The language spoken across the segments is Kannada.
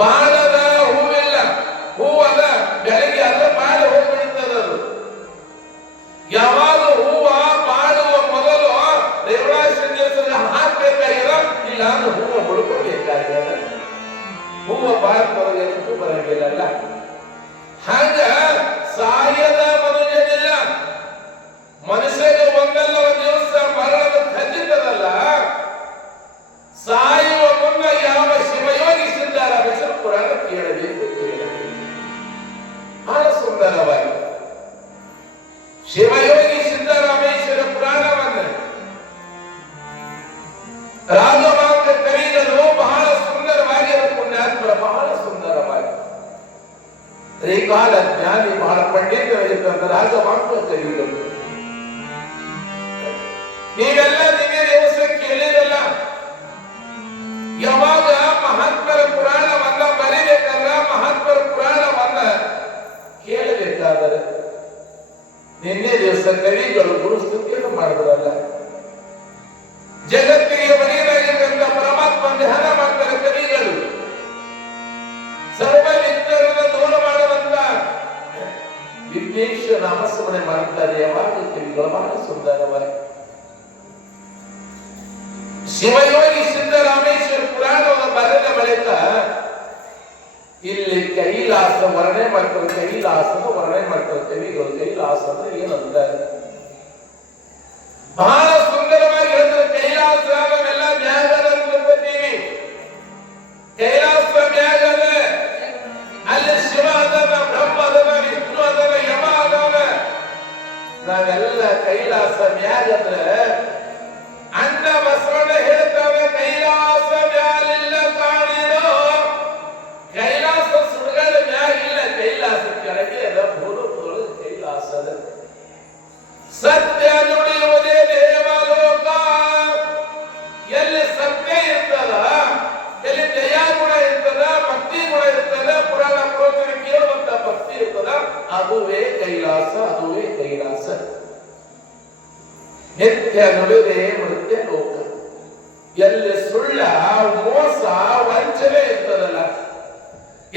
ಬಾಳದ ಹೂವಿಲ್ಲ, ಹೂವದ ಬೆಳಗ್ಗೆ ಅದ್ರ ಬಾಳೆ ಹೋಗ್ಬಿಡ್ತದದು. ಯಾವಾಗ ಹೂವ ಬಾಡುವ ಮೊದಲು ರೇವಣಾಶ್ರೀ ಹಾಕ್ಬೇಕಾಗ್ಯದ, ಇಲ್ಲ ಅಂದ್ರೆ ಹೂವ ಹುಡುಕಬೇಕಾಗ್ಯದ. ಹೂವ ಬಾಳ್ತವ್ರಿಗೆ ಹೂ ಬರಂಗಿಲ್ಲ. ಹಾಗ ಸಾಯದ ಮನುಷ್ಯನಿಲ್ಲ. ಮನುಷ್ಯಗೆ ಒಂದಲ್ಲ ಒಂದು ದಿವಸ ಮರಣದ ಖಚಿತದಲ್ಲ. ಸಾಯುವ ಮುನ್ನ ಯಾವ ಶಿವಯೋಗಿ ಸಿದ್ಧಾರ ವಿಷ್ಣು ಪುರಾಣ ಕೇಳಬೇಕು. ಬಹಳ ಸುಂದರವಾಗಿ ಶಿವಯೋಗಿ ಸಿದ್ದರಾಮೇಶ್ವರ ಪುರಾಣವನ್ನು ರಾಜಮಾಂಗ ಕವಿಗಳು ಬಹಳ ಸುಂದರವಾಗಿ, ಪುಣ್ಯಾತ್ಮ ಬಹಳ ಸುಂದರವಾಗಿ, ಶ್ರೀಕಾಲ ಜ್ಞಾನಿ ಬಹಳ ಪಂಡಿತರಾಗಿರ್ತಂತ ರಾಜಮಾಂಗ ಕವಿಗಳು. ನೀವೆಲ್ಲ ನಿಮಗೆ ದಿವಸ ಕೇಳಿರಲ್ಲ. ಯಾವಾಗ ಮಹಾತ್ಮರ ಪುರಾಣವನ್ನ ಬರೀಬೇಕಂದ್ರ ಮಹಾತ್ಮರ ಪುರಾಣವನ್ನ ಕೇಳಬೇಕಾದರೆ ನಿನ್ನೆ ದಿವಸ ಕವಿಗಳು ಗುರುಸ್ತುತಿಯನ್ನು ಮಾಡಿದ್ರಲ್ಲ. ಜಗತ್ತಿಗೆ ಒಡೆಯರಾಗಿದ್ದಂತ ಪರಮಾತ್ಮ ಧ್ಯಾನ ಮಾಡ್ತಾರೆ ಕವಿಗಳು. ಸರ್ವ ವಿಘ್ನರನ್ನು ದೂರ ಮಾಡುವಂತ ವಿಘ್ನೇಶ್ವರ ನಾಮಸ್ಮರಣೆ ಮಾಡುತ್ತಾರೆ ಯಾವಾಗ ಕವಿಗಳು. ಬಹಳ ಸುಂದರವಾಗಿ ಶಿವಯೋಗಿ ಸಿದ್ದರಾಮೇಶ್ವರ ಪುರಾಣವನ್ನು ಬರೆದ ಬಳಿಕ ಇಲ್ಲಿ ಕೈಲಾಸ ವರ್ಣನೆ ಮಾಡ್ತಾರೆ. ಕೈಲಾಸದ ವರ್ಣನೆ ಮಾಡ್ತಾರೆ ಕವಿಗಳು. ಕೈಲಾಸ ಅಂದ್ರೆ ಏನಂತ ಬಹಳ ಸುಂದರವಾಗಿ ಹೇಳಿದ್ರೆ, ಕೈಲಾಸ ನಾವೆಲ್ಲ ಮ್ಯಾಗದ ತಿಳ್ಕೊತೀವಿ. ಕೈಲಾಸ ಮ್ಯಾಗದ, ಅಲ್ಲಿ ಶಿವ ಅದನ, ಬ್ರಹ್ಮ ಅದನ, ವಿಷ್ಣು ಅದನ, ಯಮ ಅದನ. ನಾವೆಲ್ಲ ಕೈಲಾಸ ಮ್ಯಾಗದ್ರೆ ಅಣ್ಣ ಬಸವಣ್ಣ ಹೇಳ್ತಾವೆ, ಕೈಲಾಸ ಮ್ಯಾಲಿಲ್ಲ ಕಾಣಿರೋ. ಕೈಲಾಸ ಸುಡುಗಾಡ ಮ್ಯಾಗಿಲ್ಲ, ಕೈಲಾಸ ಕೆಳಗೆ ಅದ, ಭೂಲೋಕದೊಳಗೆ ಕೈಲಾಸ ಅದ. ಸತ್ಯ ನುಡಿಯುವುದೇ ದೇವಲೋಕ. ಎಲ್ಲಿ ಸತ್ಯ ಇರ್ತದ, ಎಲ್ಲಿ ದಯಾಗುಣ ಇರ್ತದ, ಭಕ್ತಿ ಗುಣ ಇರ್ತದ, ಪುರಾಣ ಪ್ರವಚನ ಕೇಳುವಂತ ಭಕ್ತಿ ಇರ್ತದ, ಅದುವೇ ಕೈಲಾಸ, ಅದುವೇ ಕೈಲಾಸ. ನಿತ್ಯ ನುಡಿದೇ ಮೃತ್ಯ ಲೋಕ. ಎಲ್ಲಿ ಸುಳ್ಳ, ಮೋಸ, ವಂಚನೆ ಇರ್ತದಲ್ಲ.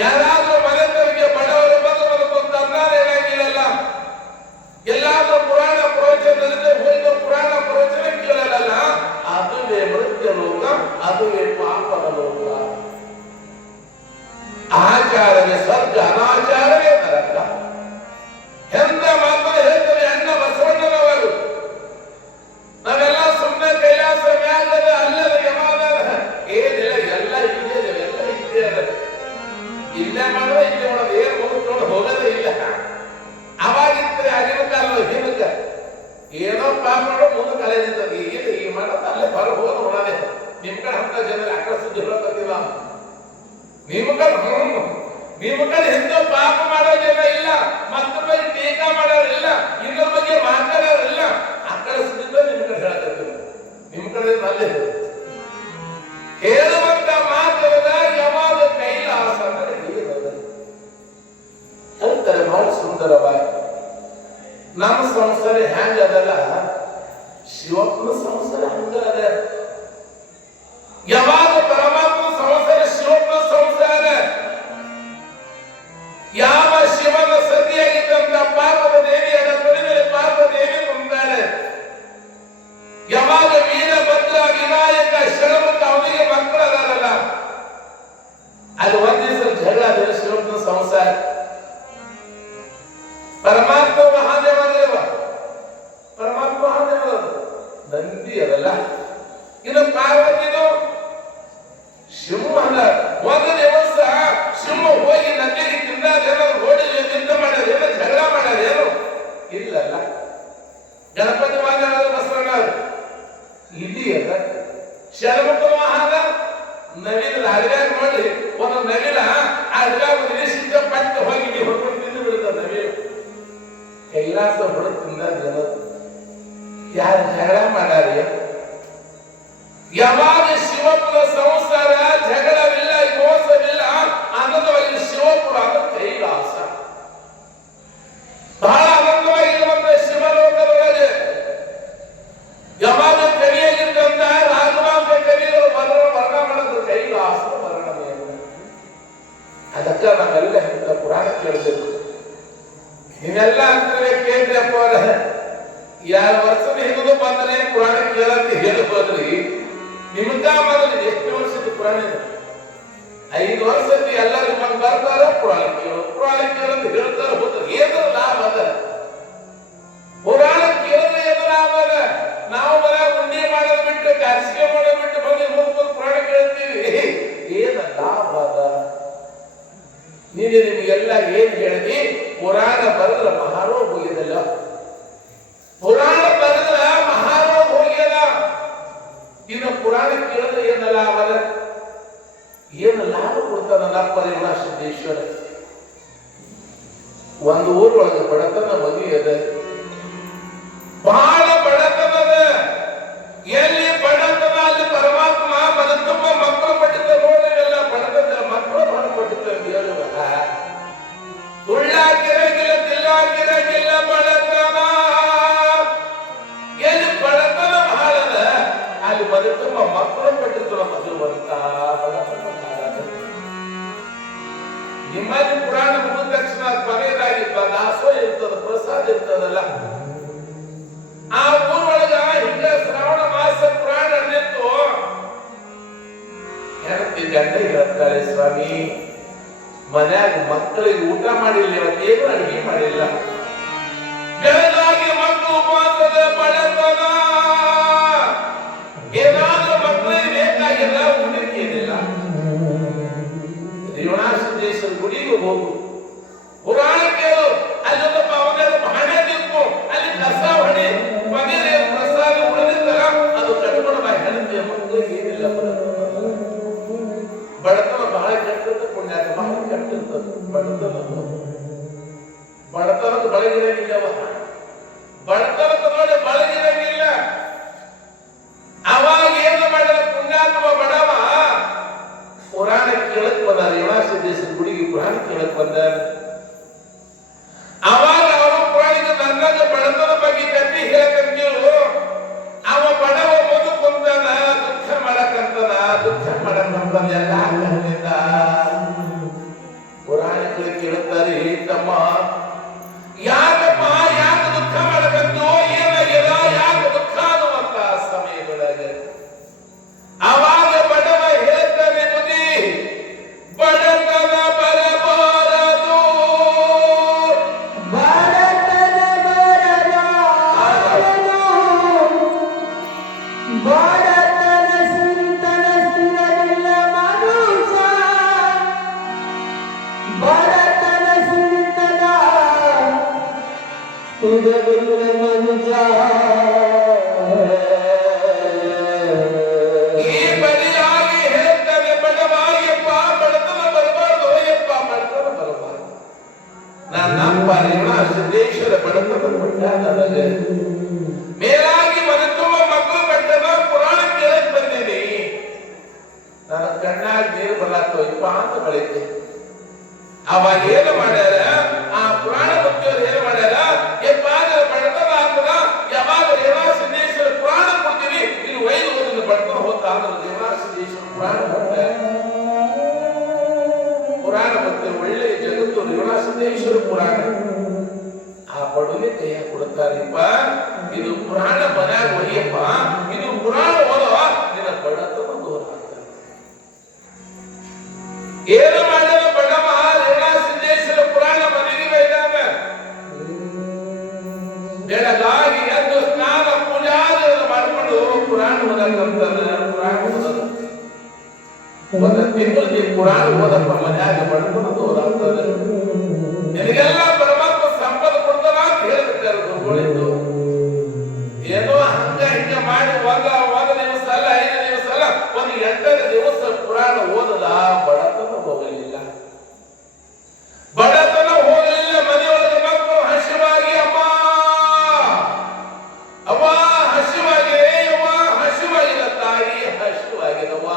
ಯಾರಾದ್ರೂ ಮನೆಯವರಿಗೆ ಬಡವರು ಬಂದು ಮನಕ್ಕೊಂದು ಅನ್ನಾರೇನಾಗಿಲ್ಲ. ಎಲ್ಲಾದ್ರೂ ಪುರಾಣ ಪ್ರವಚನದಲ್ಲಿ ಹೋಯ್ತು ಪುರಾಣ ಪ್ರವಚನ ಕೇಳಲ್ಲ. ಅದುವೇ ಮೃತ್ಯ ಲೋಕ, ಅದುವೇ ಪಾಪದ ಲೋಕ. ಆಚಾರವೇ ಸ್ವರ್ಗ, ಅನಾಚಾರವೇ ನರಕ. ಎಂತ ಮಾತ್ರ ಹೇಳ್ತೇವೆ ಅಣ್ಣ ಬಸವಣ್ಣನವರು. ನಾವೆಲ್ಲ ಸುಮ್ಮನೆ ಕೈಲಾಸ ಮ್ಯಾಗದ ಅಲ್ಲದ ಯಮಾದ ಏನಿಲ್ಲ, ಎಲ್ಲ ಇಲ್ಲೇ ಎಲ್ಲ ಇದ್ದೇ ಅದ. ಇಲ್ಲೇ ಮಾಡುವ ಇಲ್ಲೇ ಮಾಡೋದು, ಏನು ಮುಗಿಸ್ಕೊಂಡು ಹೋಗೋದೇ ಇಲ್ಲ. ಅವಾಗಿದ್ರೆ ಆಗಿನ ಕಾಲ ಹಿಂದಕ್ಕ ಏನೋ ಪಾಪ ಮಾಡೋ ಮುಂದೆ ಕಲೆ ನಿಂತದ. ಈಗ ಮಾಡೋದು ಅಲ್ಲೇ ಹೊರ ಹೋಗೋದು ನೋಡೋದೇ. ನಿಮ್ ಕಡೆ ಅಂತ ಜನರು ಆಕರ್ಷಿಸಿಲ್ಲ. ನಿಮ್ಮ ಕಡೆ ಎಂತ ಪಾಪ ಮಾಡೋ ಜನ ಇಲ್ಲ, ಮತ್ತೊಬ್ಬ ಬಗ್ಗೆ ಟೀಕಾ ಮಾಡೋರಿಲ್ಲ, ಇನ್ನೊಬ್ಬ ಬಗ್ಗೆ ಮಾತಾಡೋರಿಲ್ಲ. ಆಕರ್ಷಿಸಿದ್ದ ನಿಮ್ ಕಡೆ ಹೇಳ್ತಿರ್ತೀವಿ. ನಿಮ್ ಕಡೆ ಅಲ್ಲೇ ಹೇಳುವಂತ ಮಾತುಗಳ ಯಾವಾಗ ಕೈಲಾಸ ಹೇಳ್ತಾರೆ. ಬಹಳ ಸುಂದರವಾಗಿ ನಮ್ಮ ಸಂಸಾರ ಹೆಂಗ ಅದಲ್ಲ, ಶಿವಪ್ಪನ ಸಂಸಾರ ಹಂಗ ಅದ. ಯಾವಾಗ ಪರಮಾತ್ಮ ಸಂಸಾರ ಶಿವಪ್ಪನ ಸಂಸಾರ. ಯಾವ ಶಿವನ ಸತಿಯಾಗಿದ್ದಂತ ಪಾರ್ವತ ದೇವಿ ಅದ ತೊಡಿದರೆ ಪಾರ್ವತ ದೇವಿ ಕುಂತಾಳೆ. ಯಾವಾಗ ವೀರಭದ್ರ, ವಿನಾಯಕ, ಶರಮುಖ ಅವನಿಗೆ ಮಕ್ಕಳು ಅದಾರಲ್ಲ, ಅಲ್ಲಿ ಒಂದ್ ದಿವಸ ಜಗಳ ಅದ ಶಿವಪ್ಪನ ಸಂಸಾರ. ಪರಮಾತ್ಮ ಮಹಾದೇವ ದೇವ, ಪರಮಾತ್ಮ ಮಹಾದೇವ ನಂದಿ ಅದಲ್ಲ. ಇನ್ನು ಪಾರ್ವತಿದು ಸಿಂಹ ಅಲ್ಲ. ಒಂದು ದಿವಸ ಸಿಂಹ ಹೋಗಿ ನಂದಿಗೆ ತಿಂದಾರೇನೋ, ರೋಡಿ ಯುದ್ಧ ಮಾಡ್ಯಾರೇನೋ, ಜಗಳ ಮಾಡ್ಯಾರೇನು ಇಲ್ಲಲ್ಲ. ಗಣಪತಿ ವಾದ ಬಸವಣ್ಣ ಇಲ್ಲಿ ಅದ. ಶರಮುಖ ಮಹಾದ ನವಿಲ ಅಡ್ಗಾಗ ನೋಡಿ, ಒಂದು ನವಿಲ ಅಡ್ಗಾಗ ನಿರೀಕ್ಷಿತ ಪಟ್ಟು ಹೋಗಿ ಹೊಡ್ಕೊಂಡು ತಿಂದು ಬಿಡುತ್ತ ನವಿಲು. ಕೈಲಾಸ ಹೊಡೆದು ತಿಂದ ಜನ ಯಾರು ಜಗಳ ಮಾಡ್ಯಾರ. ಯಾವಾಗ ಶಿವಪುರ ಸಂಸಾರ ಜಗಳವಿಲ್ಲ, ಮೋಸವಿಲ್ಲ, ಆನಂದವಾಗಿ ಶಿವಪುರ ಅದು ಕೈಲಾಸ. ಬಹಳ ಆನಂದವಾಗಿರುವಂತ ಶಿವಲೋಕದೊಳಗೆ ಯಾವಾಗ ಕವಿಯಾಗಿದ್ದಂತ ರಾಘವಾಂಬ ಕವಿಗಳು ವರ್ಣ ಮಾಡೋದು ಕೈಲಾಸದ ವರ್ಣನೆ. ಅದಕ್ಕೆ ನಾವೆಲ್ಲ ಇಂಥ ಪುರಾಣ ಕೇಳಬೇಕು. ನೀವೆಲ್ಲ ಅಂತಾರೆ ಕೇಳ್ರಿ ಅಪ್ಪ ಅವರ 2 ವರ್ಷದ ಹಿಂದೆ ಬಂದರೆ ಪುರಾಣ ಕೇಳಂತ ಹೇಳ್ಬೋದ್ರಿ. ನಿಮ್ಗ ಮೊದಲು ಎಷ್ಟು ವರ್ಷದ ಪುರಾಣ ಇದೆ? 5 ವರ್ಷದ ಎಲ್ಲರೂ ನಿಮ್ಮನ್ನು ಬರ್ತಾರ ಪುರಾಣ ಕೇಳಂತ ಹೇಳ್ತಾರ ಹೋದ್ರೆ ಏನು ಲಾಭ ಅದ? ಪುರಾಣ ಕೇಳಿದ್ರೆ ಏನು ಲಾಭ ಅದ? ನಾವು ಬರ ಉಂಡಿ ಮಾಡೋದು ಬಿಟ್ಟು ಕಾಸಿಗೆ ಮಾಡೋದು ಬಿಟ್ಟು ಬಂದು ಪುರಾಣ ಕೇಳ್ತೀವಿ, ಏನ ಲಾಭ ಅದ? ನಿಮಗೆಲ್ಲ ಏನ್ ಹೇಳಿದಿ? ಪುರಾಣ ಬರೆದ್ರ ಮಹಾರೋಗ ಹೋಗಿದಲ್ಲ, ಪುರಾಣ ಬರೆದ್ರ ಮಹಾರೋಗ ಹೋಗ್ಯದ. ಇನ್ನು ಪುರಾಣ ಕೇಳಿದ್ರೆ ಏನು ಲಾಭ ಅದ? ಏನು ಲಾಭ ಕೊಡ್ತಾನಲ್ಲ ಪರಿವಾರ ಸಿದ್ದೇಶ್ವರ. ಒಂದು ಊರೊಳಗೆ ಬಡತನ ಮದುವೆ ಅದ, ಬಹಳ ಬಡತನದ. ಎಲ್ಲಿ ಬಡತನ ಅಲ್ಲಿ ಪರಮಾತ್ಮ ಬದುಕುವ ಮಕ್ಕಳು ಪಟ್ಟಿದ್ದ ನೋಡಿಲ್ಲ. ಬಡತನ ಮಕ್ಕಳು ಪಟ್ಟಿದ್ದ ಹೇಳುವ ಉಳ್ಳಾಗಿರಂಗಿಲ್ಲ ತಿಲ್ಲಾಗಿರಂಗಿಲ್ಲ ಬಡತನ. ಎಲ್ಲಿ ಬಡತನ ಬಹಳದ ಅಲ್ಲಿ ಬದುಕುವ ಮಕ್ಕಳು ಪಟ್ಟಿದ್ದ ಮದುವೆ ಬರ್ತಾ ಬಡತನ. ನಿಮ್ಮಲ್ಲಿ ಪುರಾಣ ಮುಗಿದ ತಕ್ಷಣ ಕೊನೆಯದಾಗಿ ದಾಸೋ ಇರ್ತದ, ಪ್ರಸಾದ ಇರ್ತದಲ್ಲ. ಆ ಊರೊಳಗ ಹಿಂಗ ಶ್ರಾವಣ ಮಾಸ ಪುರಾಣ ನಿಂತು ಹೆಂಡತಿ ಗಂಡ ಹೇಳ್ತಾಳೆ, ಸ್ವಾಮಿ ಮನ್ಯಾಗ ಮಕ್ಕಳಿಗೆ ಊಟ ಮಾಡಿಲ್ಲ, ಇವತ್ತೇನು ಅಡಿಗೆ ಮಾಡಿಲ್ಲ. ಬೆಳಗಾಗಿ ಮಕ್ಕಳು ಉಪವಾಸದ ಬಡತನ. ಏನಾದ್ರೂ ಮಕ್ಕಳಿಗೆ ಬೇಕಾಗಿಲ್ಲ, ಊಟಕ್ಕೆ ಏನಿಲ್ಲ. ರೇವಣಸಿದ್ದೇಶ್ವರ ಗುಡಿಗೆ ಹೋಗು, ಪುರಾಣ ಕೇಳು. ಅಲ್ಲೊಂದು ಅವನ ಮನೆ ತಿಕ್ಕು, ಅಲ್ಲಿ ಕಸ ಹೊಡಿ, ಮನೆಯ ಪ್ರಸಾದ ಉಳಿದಿದ್ದರ ಅದು ಕಟ್ಕೊಂಡು ಹೆಂಡತಿಯ ಮಕ್ಕಳಿಗೆ ಏನಿಲ್ಲ. ಬಡತನ ಬಹಳ ಕೆಟ್ಟದ್ದು, ಪುಣ್ಯಾತ ಬಹಳ ಕೆಟ್ಟಿರ್ತದೆ. ಬಡತನದ ಬಳಗಿರಂಗಿಲ್ಲವ, ಬಡತನದ ನೋಡಿ ಬಳಗಿರಂಗಿಲ್ಲ. ಅವಾಗ ಏನು ಮಾಡಿದ ಪುಣ್ಯಾತ್ಮ ಬಡವ ಪುರಾಣ ಕೇಳಕ್ ಬಂದ. ರೇವಣಸಿದ್ದೇಶ್ವರ ಗುಡಿಗೆ ಪುರಾಣ ಕೇಳಕ್ ಬಂದ. ಅವಾಗ ಅವರು ಪುರಾಣಿಕ ನನ್ನ ಬಡತನ ಬಗ್ಗೆ ಕಟ್ಟಿ ಹೇಳಕಂತೀರು. ಅವ ಬಡವ ಮೊದಲು ಕುಂತಾನ, ದುಃಖ ಮಾಡಕಂತನ ಎಲ್ಲ ಹಾಕಿಂದ ಪುರಾಣಿಕರು ಕೇಳುತ್ತಾರೆ, ತಮ್ಮ ಯಾಕಪ್ಪ ಯಾಕೆ ದುಃಖ ಮಾಡಕಂತೋ, ಏನಾಗ್ಯದ, ಯಾಕೆ ದುಃಖ ಅನ್ನುವಂತ ಸಮಯದೊಳಗೆ ಅವಾಗ ಬಡವ ಹೇಳ್ತಾನೆ, ಬುದ್ಧಿ ಬಡತನ ಬರಬಾರದು, ಈ ಬಲಿಯಾಗಿ ಹೇಳ್ತಾನೆ ಬಡವ, ಯಪ್ಪ ಬಡತನ ಬರಬಾರ್ದು, ಯಪ್ಪ ಬಡತನ ಬರಬಾರ್ದು. ನನ್ನಪ್ಪ ರೇವಣಸಿದ್ದೇಶ್ವರ ಬಡತನ ಕೊಟ್ಟ ನನಗೆ. ಮೇಲಾಗಿ ಮನತುಂಬ ಮಕ್ಕಳು ಬಡತನ ಪುರಾಣ ಕೇಳಕ್ ಬಂದೀನಿ. ನನ್ನ ಕಣ್ಣಾಗಿ ನೀರು ಬರಲಾಗ್ತವ ಇಪ್ಪ ಅಂತ ಬಳಿಕೆ. ಅವಾಗ ಏನು ಮಾಡ್ಯಾರ ಆ ಪುರಾಣ ಭಕ್ತಿಯವರು? ಏನು ಮಾಡ್ಯಾರ? ಯಪ್ಪ ಬಡತನ ಆಗ್ತದ, ಯಾವಾಗ ರೇವಣಸಿದ್ದೇಶ್ವರ ಪುರಾಣ ಕೊಡ್ತೀವಿ, ಇದು ವೈದ್ಯ ಓದಿನ ಬಡತನ ಹೋಗ್ತಾ ಅಂದ್ರೆ ರೇವಣಸಿದ್ದೇಶ್ವರ ಪುರಾಣ ಕೊಡ್ತಾರೆ. ಪುರಾಣ ಭಕ್ತಿ ಒಳ್ಳೆ ಜಗತ್ತು ರೇವಣಸಿದ್ದೇಶ್ವರ ಪುರಾಣ. ಆ ಬಡವಿಗೆ ಕೈಯ ಕೊಡುತ್ತಾರಪ್ಪ, ಇದು ಪುರಾಣ ಮನ್ಯಾಗ ಒಯ್ಯಪ್ಪ, ಇದು ಪುರಾಣ ಓದೋ ನಿನ್ನ ಬಡತನ ದೂರ ಆಗ್ತದೆ. ಏನು ಮಾಡಿದ ಬಡವ ರೇವಣಸಿದ್ದೇಶ್ವರ ಪುರಾಣ ಮನೆಗೆ ಒಯ್ದಾಗ ಬೆಳಗಾಗಿ ಎದ್ದು ಸ್ನಾನ ಪೂಜಾದಿ ಮಾಡಿಕೊಂಡು ಪುರಾಣ ಓದಕ್ಕಂತಂದ್ರೆ ಪುರಾಣ ಓದೋದು ಒಂದು ತಿಂಗಳಿಗೆ ಪುರಾಣ ಓದಪ್ಪ, ಮನ್ಯಾಗ ಬಡತನ ದೂರ ಆಗ್ತದೆ. ನಿನಗೆಲ್ಲ ಪರಮಾತ್ಮ ಸಂಪದ ಕೊಡ್ತಾನ ಅಂತ ಹೇಳ್ಬಿಟ್ಟಾರೆ ಗುರುಗಳಿದ್ದು. ಏನೋ ಹಂಗ ಹಿಂಗ ಮಾಡಿ ಒಂದು ದಿವಸ ಅಲ್ಲ, 5 ದಿವಸ ಅಲ್ಲ, ಒಂದು 8 ದಿವಸ ಪುರಾಣ ಓದದ ಬಡತನ ಹೋಗಲಿಲ್ಲ. ಬಡತನ ಹೋಗಲಿಲ್ಲ. ಮನೆಯೊಳಗೆ ಮಕ್ಕಳು ಹಸಿವಾಗಿ, ಅಮ್ಮ ಅವ್ವ ಹಸಿವಾಗಿದೆ, ಅವ್ವ ಹಸಿವಾಗಿದೆ, ತಾಯಿ ಹಸಿವಾಗಿದವ್ವ.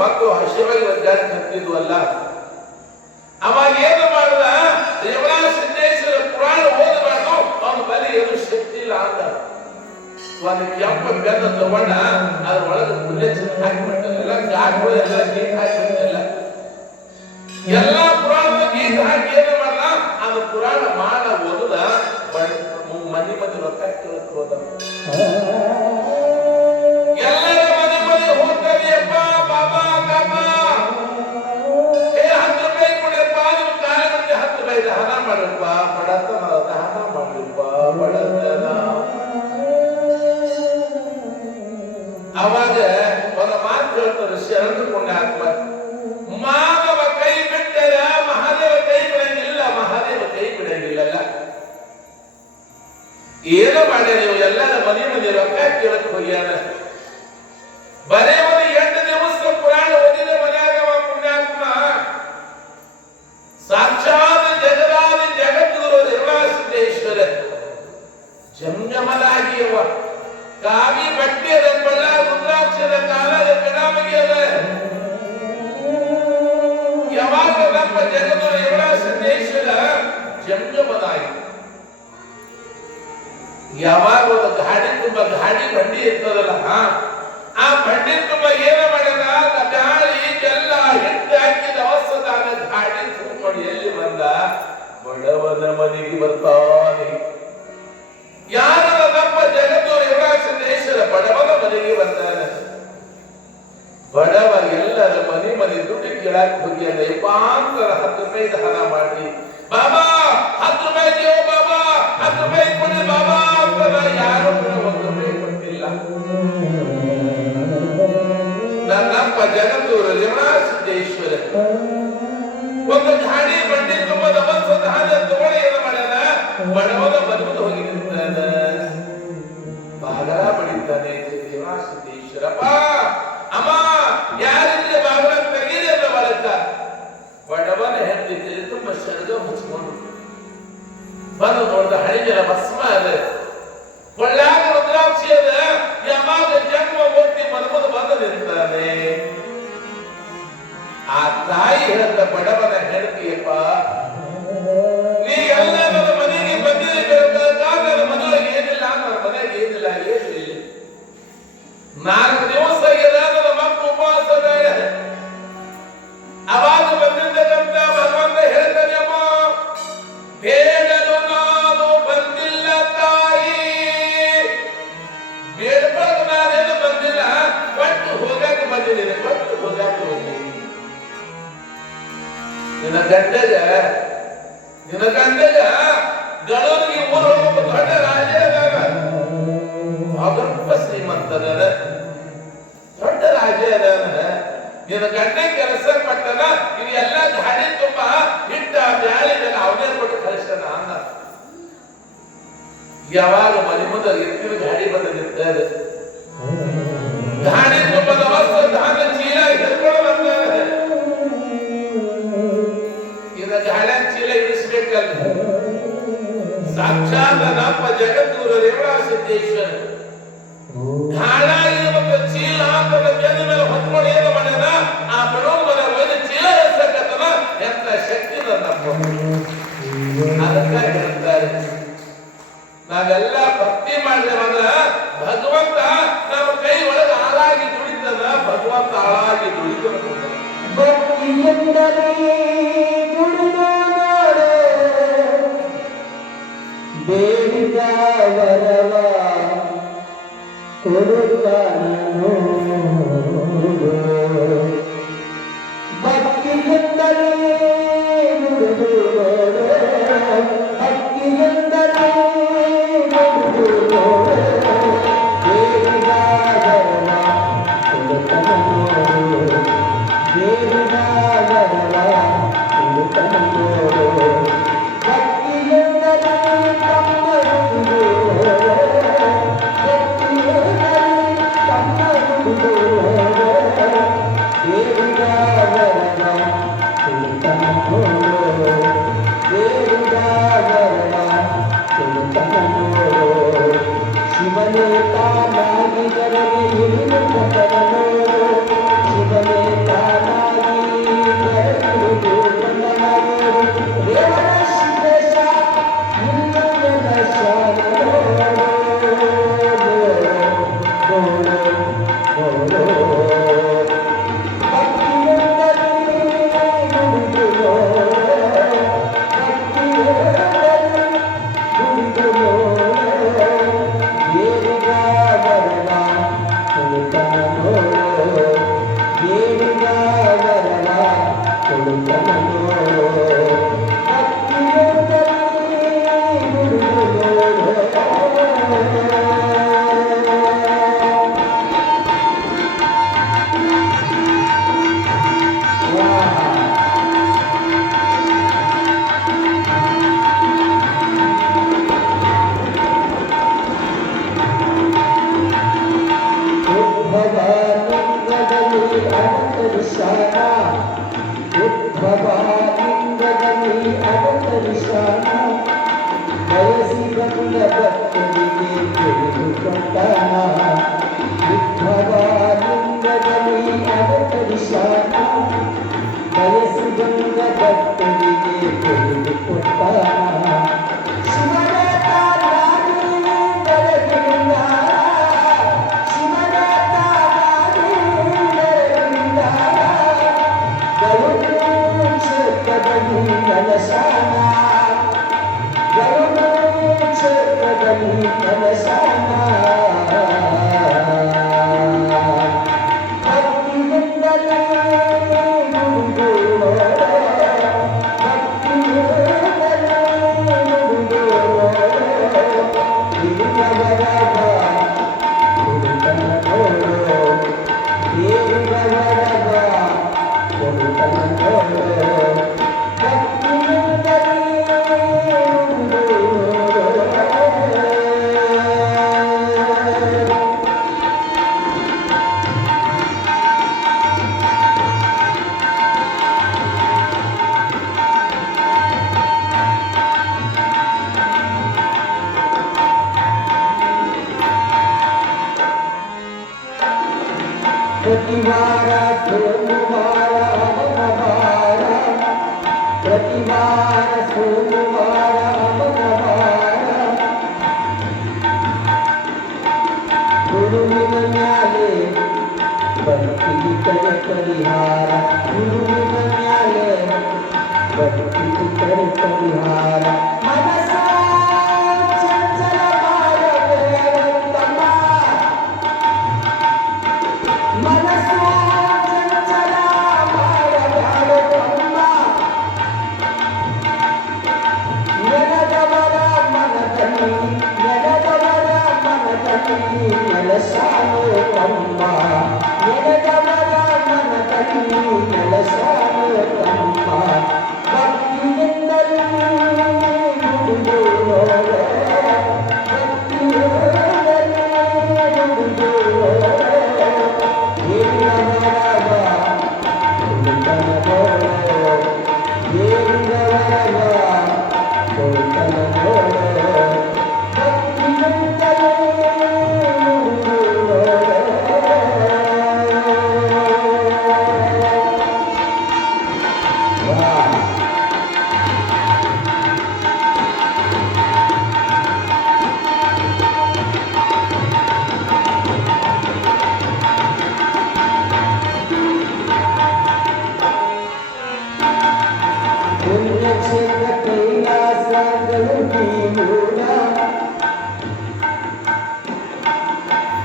ಮಕ್ಕಳು ಹಸಿವಾಗಿ ಒದ್ದಾಡಿ ಕತ್ತಿದ್ವಲ್ಲ, ಅವಾಗ ಏನು ಮಾಡ್ದ? ರೇವಣ ಸಿದ್ದೇಶ್ವರ ಪುರಾಣ ಓದಬಾರ್ದು, ಅವನ ಬಲಿ ಏನು ಶಕ್ತಿ ಇಲ್ಲ ಅಂತ ಒಂದು ಕೆಂಪ ಬೆಲ್ಲ ತಗೊಂಡ ಅದ್ರೊಳಗೆ ಗುಲ್ಲೆ ಹಾಕಿಬಿಟ್ಟ. ಎಲ್ಲ ಗಾಡಿಗಳು ಎಲ್ಲ ಗೀಟ್ ಹಾಕಿಬಿಟ್ಟಿಲ್ಲ, ಎಲ್ಲ ಪುರಾಣ ಗೀಟ್ ಹಾಕಿ ಏನು ಮಾಡ್ದ? ಅದು ಪುರಾಣ ಮಾಡ ಓದುದ ಮನೆ ಮನೆ ರೊಕ್ಕ ಕೇಳಕ್ ಹೋದ. ಎಲ್ಲರ ಮನೆ ಮನೆ ಹೋಗ್ತಾವೆಯಪ್ಪ, ಬಾಬಾ ಕಾಕ 10 ರೂಪಾಯಿ ಕೊಡಪ್ಪ, ನಿಮ್ಮ ಕಾಲ ಮಂದಿ 10 ರೂಪಾಯಿ ದಾನ ಮಾಡಪ್ಪ, ಬಡತನ ದಾನ ಮಾಡಪ್ಪ, ಬಡತನ. ಅವಾಗ ಒಂದು ಮಾತು ಹೇಳ್ತಾರೆ ಶರಣರು ಪುಣ್ಯಾತ್ಮ, ಮಾನವ ಕೈ ಬಿಟ್ಟರೆ ಮಹಾದೇವ ಕೈ ಬಿಡಂಗಿಲ್ಲ, ಮಹಾದೇವ ಕೈ ಬಿಡಂಗಿಲ್ಲಲ್ಲ. ಏನು ಮಾಡಿ ನೀವು ಎಲ್ಲರ ಮನೆ ಮನೆ ರೊಕ್ಕ ಕೇಳಕ್ ಹೋಗ್ಯಾನ. ಬರೇ ಒಂದು 8 ದಿವಸ ಪುರಾಣ ಓದಿದ ಮನ್ಯಾಗ ಪುಣ್ಯಾತ್ಮ ಸಾಕ್ಷಾತ್ ಜಗದಾದಿ ಜಗದ್ಗುರು ರೇವಣಸಿದ್ದೇಶ್ವರ ಜಂಗಮಲಾಗಿಯವ ಕಾವಿ ಬಟ್ಟೆಯದ ಬಳ್ಳ ರುದ್ರಾಕ್ಷದ ಕಾಲದ ಕಡಾಮಗಿಯದ. ಯಾವಾಗ ನಮ್ಮ ಜಗದ್ಗುರು ರೇವಣಸಿದ್ದೇಶ್ವರ ಜಂಗಮಲಾಗಿ ಯಾವಾಗ ಒಂದು ಗಾಡಿ ತುಂಬ ಗಾಡಿ ಬಂಡಿ ಇರ್ತದಲ್ಲ, ಆ ಬಂಡಿ ತುಂಬ ಏನು ಮಾಡಿದ? ಗಾಳಿ ಎಲ್ಲ ಹಿಟ್ಟು ಹಾಕಿದ ಅವಸ್ಥದಾಗ ಗಾಡಿ ತುಂಬಿಕೊಂಡು ಎಲ್ಲಿ ಬಂದ? ಬಡವನ ಮನೆಗೆ ಬರ್ತಾನೆ. ಯಾರ ನಮ್ಮ ಜಗತ್ತು ರೇವಣಸಿದ್ದೇಶ್ವರ ಬಡವನ ಮನೆಗೆ ಬಂದಾನೆ. ಬಡವ ಎಲ್ಲರ ಮನೆ ಮನೆ ದುಡ್ಡು ಕೇಳಕ್ ಹೋಗಿ ಅಲ್ಲ, 10 ರೂಪಾಯಿ ದಾನ ಮಾಡಿ, ಬಾಬಾ 10 ರೂಪಾಯಿ ದೇವ ಬಾಬಾ 10 ರೂಪಾಯಿ ಕೊಡಿ ಬಾಬಾ ಅಂತ ಯಾರು 1 ರೂಪಾಯಿ ಕೊಟ್ಟಿಲ್ಲ. ನನ್ನಪ್ಪ ಜಗತ್ತೂರು ರೇವಣಸಿದ್ದೇಶ್ವರ ಒಂದು ಗಾಡಿ ಬಂಡಿ ತುಂಬ ದವಸ ದಾನ ತಗೊಳ್ಳಿ ಏನು ಮಾಡ್ಯಾನ? ಬಡವನ ಮದುವೆ ಹೋಗಿ ನಿಂತಾನ, ಬಾಗಲ ಬಡಿತಾನೆ. ರೇವಣಸಿದ್ದೇಶ್ವರಪ್ಪ ಅಮ್ಮ ಯಾರಿದ್ರೆ ಬಾಗಲ ತೆಗೀರಿ ಅಂತ ಬಳಕ ಬಡವನ ಹೆಂಡತಿ ತುಂಬ ಸೆಳೆದು ಮುಚ್ಕೊಂಡು ಬಂದು ನೋಡಿದ ಹಳಿ ಜಲ ಭಸ್ಮ ಅದ, ಕೊಳ್ಳಾಗ ರುದ್ರಾಕ್ಷಿ ಅದ. ಯಾವಾಗ ಜನ್ಮ ಮೂರ್ತಿ ಮನಮದು ಬಂದು ನಿಂತಾನೆ. ಆ ತಾಯಿ ಹೇಳಿದ ಬಡವನ ಹೆಂಡತಿಯಪ್ಪ, ನೀ ಎಲ್ಲ ನನ್ನ ಮನೆಗೆ ಬಂದಿರಬೇಕಾದ ನನ್ನ ಮನೆಯೊಳಗೆ ಏನಿಲ್ಲ, ನನ್ನ ಮನೆಗೆ ಏನಿಲ್ಲ, ಏನಿಲ್ಲ. 4 ದಿವಸ ಆಗಿದೆ ನನ್ನ ಮಕ್ಕಳು ಉಪವಾಸ ಬೇಡ. ಅವಾಗ ಬಂದಿರ್ತಕ್ಕಂಥ ಭಗವಂತ ಹೇಳ್ತಾನೆ, ಅಮ್ಮ ಬೇಡಲು ನಾನು ಬಂದಿಲ್ಲ ತಾಯಿ, ಬೇಡಬಾರ್ದು ನಾನೇನು ಬಂದಿಲ್ಲ, ಕೊಟ್ಟು ಹೋಗಕ್ಕೆ ಬಂದಿದ್ದೀನಿ, ಕೊಟ್ಟು ಹೋಗಕ್ಕೆ ಹೋಗಿ. ನಿನ್ನ ಗಂಡಗ ಗಳೂರಿಗೆ ಊರು ಹೋಗಬೇಕು, ದೊಡ್ಡ ರಾಜ ಅದಾನ, ಸ್ವಲ್ಪ ಶ್ರೀಮಂತನ, ದೊಡ್ಡ ರಾಜ ಅದಾನ. ನಿನ್ನ ಗಂಡ ಕೆಲಸ ಪಟ್ಟನ, ಇವೆಲ್ಲ ಗಾಡಿ ತುಂಬ ಹಿಟ್ಟ ಬ್ಯಾಳಿಗೆಲ್ಲ ಅವನೇ ಕೊಟ್ಟು ಕಳಿಸ್ತಾನ ಅನ್ನ. ಯಾವಾಗ ಮನೆ ಮುಂದೆ ಎತ್ತಿನ ಗಾಡಿ ಬಂದು ನಿಂತದ, ಗಾಡಿ ತುಂಬ ದವಸ ದಾನ ಚೀಲ ಹಿಡ್ಕೊಂಡು ಬಂದಾನೆ. ಇನ್ನು ಗಾಡಿ ಚೀಲ ಇಳಿಸ್ಬೇಕಲ್ಲ, ಸಾಕ್ಷಾತ್ ನಮ್ಮ ಜಗದ್ಗುರು ರೇವಣಸಿದ್ದೇಶ್ವರ ಗಾಳಿ ಮತ್ತು ಚೀಲ ಹಾಕದ ಬೆನ್ನ ಮೇಲೆ ಹೊತ್ಕೊಂಡು ಏನು ಮಾಡ್ಯಾನ? ಆ ಬಡವ ಮನೆ ಒಯ್ದು ಚೀಲ ಎಸಕತ್ತನ. ಎಂತ ಶಕ್ತಿ ನಮ್ಮ. ಅದಕ್ಕಾಗಿ ಹೇಳ್ತಾರೆ, ನಾವೆಲ್ಲ ಭಕ್ತಿ ಮಾಡಿದವಾಗ ಭಗವಂತ ನಮ್ಮ ಕೈ ಒಳಗೆ ಆಳಾಗಿ ದುಡಿತದ, ಭಗವಂತ ಆಳಾಗಿ ದುಡಿದು ಭಕ್ತಿಯಿಂದಲೇ ದುಡಿದು ನೋಡೆ, ಬೇಡಿದ ವರವ ಕೊಡುತ್ತಾನೋ. ಭಕ್ತಿಯಿಂದಲೇ ದುಡಿದು ನೋಡೆ, ಭಕ್ತಿಯಿಂದಲೇ ದುಡಿದು ನೋಡೆ, ಬೇಡಿದ ವರವ ಕೊಡುತ್ತಾನೋ, ಬೇಡಿದ ವರವ ಕೊಡುತ್ತಾನೋ. ಭಕ್ತಿಯಿಂದಲೇ ತಮ್ಮ ಅವತರಿಸಾನ ಉದ್ಭವಲಿಂಗದಲ್ಲಿ ಅವತರಿಸಾನ ಬಯಸಿ ಬಂದ ಭಕ್ತರಿಗೆ ತಿಳಿದುಕೊಂಡಾನ ಉದ್ಭವಲಿಂಗದಲ್ಲಿ ಅವತರಿಸಾನ ಬಯಸಿ ಬಂದ ಭಕ್ತರಿಗೆ ತಿಳಿದುಕೊಂಡಾನ प्रतिवार सोमवार अमनवार प्रतिवार सोमवार अमनवार गुरुविನ ಮ್ಯಾಲೆ ಭಕ್ತಿ ಕರೆ ಪರಿಹಾರ ಗುರುವಿನ ಮ್ಯಾಲೆ ಭಕ್ತಿ ಕರೆ ಪರಿಹಾರ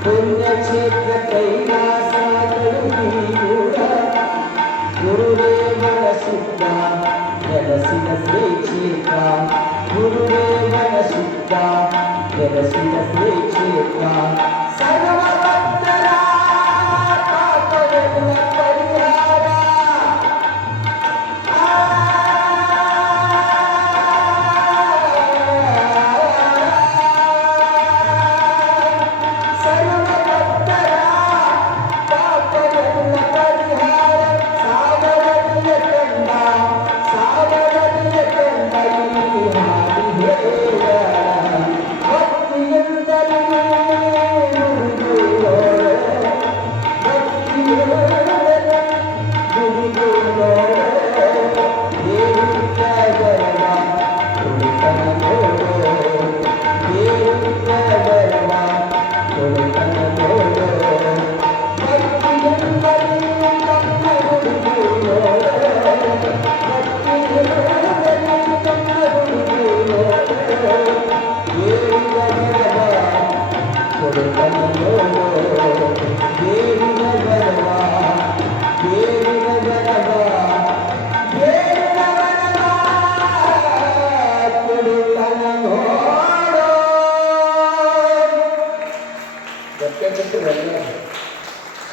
पुण्यक्षेत्र कैलासागरु नीरूढ गुरुदेवन सिद्ध ನೆಲೆಸಿದ ಶ್ರೀ ಕ್ಷೇತ್ರ ಗುರುದೇವನ ಸಿದ್ಧ ನೆಲೆಸಿದ ಶ್ರೀ ಕ್ಷೇತ್ರ ಸರ್ವ ಭಕ್ತರ ಪಾಪಗಳ ಪರಿಹಾರ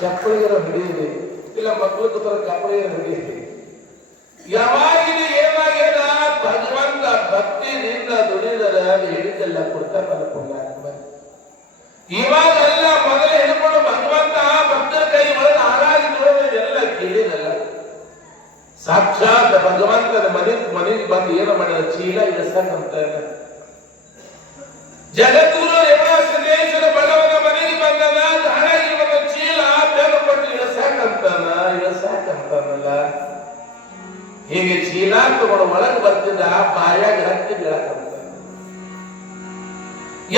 ಚಪ್ಪಲಿಗರ ಹಿಡಿಯಿದೆ ಇಲ್ಲ ಮಕ್ಕಳು ಕೂತರ ಚಪ್ಪಲಿಗರ ಹಿಡಿಯಿದೆ ಯಾವಾಗಿನ ಏನಾಗ್ಯದ ಭಗವಂತ ಭಕ್ತಿನಿಂದ ದುಡಿದರೆ ಅದು ಹಿಡಿದೆಲ್ಲ ಕೊಡ್ತಾರ ಇವಾಗೆಲ್ಲ ಮೊದಲೇ ಹಿಡ್ಕೊಂಡು ಭಗವಂತ ಭಕ್ತರ ಕೈ ಒಳಗೆ ಹಾರಾಗಿ ನೋಡಬೇಕು ಸಾಕ್ಷಾತ್ ಭಗವಂತನ ಮನೆಗೆ ಬಂದು ಏನು ಮಾಡಿದ ಚೀಲ ಇಳಿಸಂತ ಜಗದ್ಗುರು ರೇವಣಸಿದ್ದೇಶ್ವರ ಬಡವನ ಮನೆಗೆ ಬಂದನ ಹಣ ಇವನ ಚೀಲ ಬೆಳಪಟ್ಟು ಇಳಿಸಾಕಂತಾನಲ್ಲ ಹೀಗೆ ಚೀಲ ತಗೊಂಡು ಒಳಗೆ ಬರ್ತಿದ್ದ ಬಾಯಾಗ ರಕ್ತ ಬೀಳಕಂತ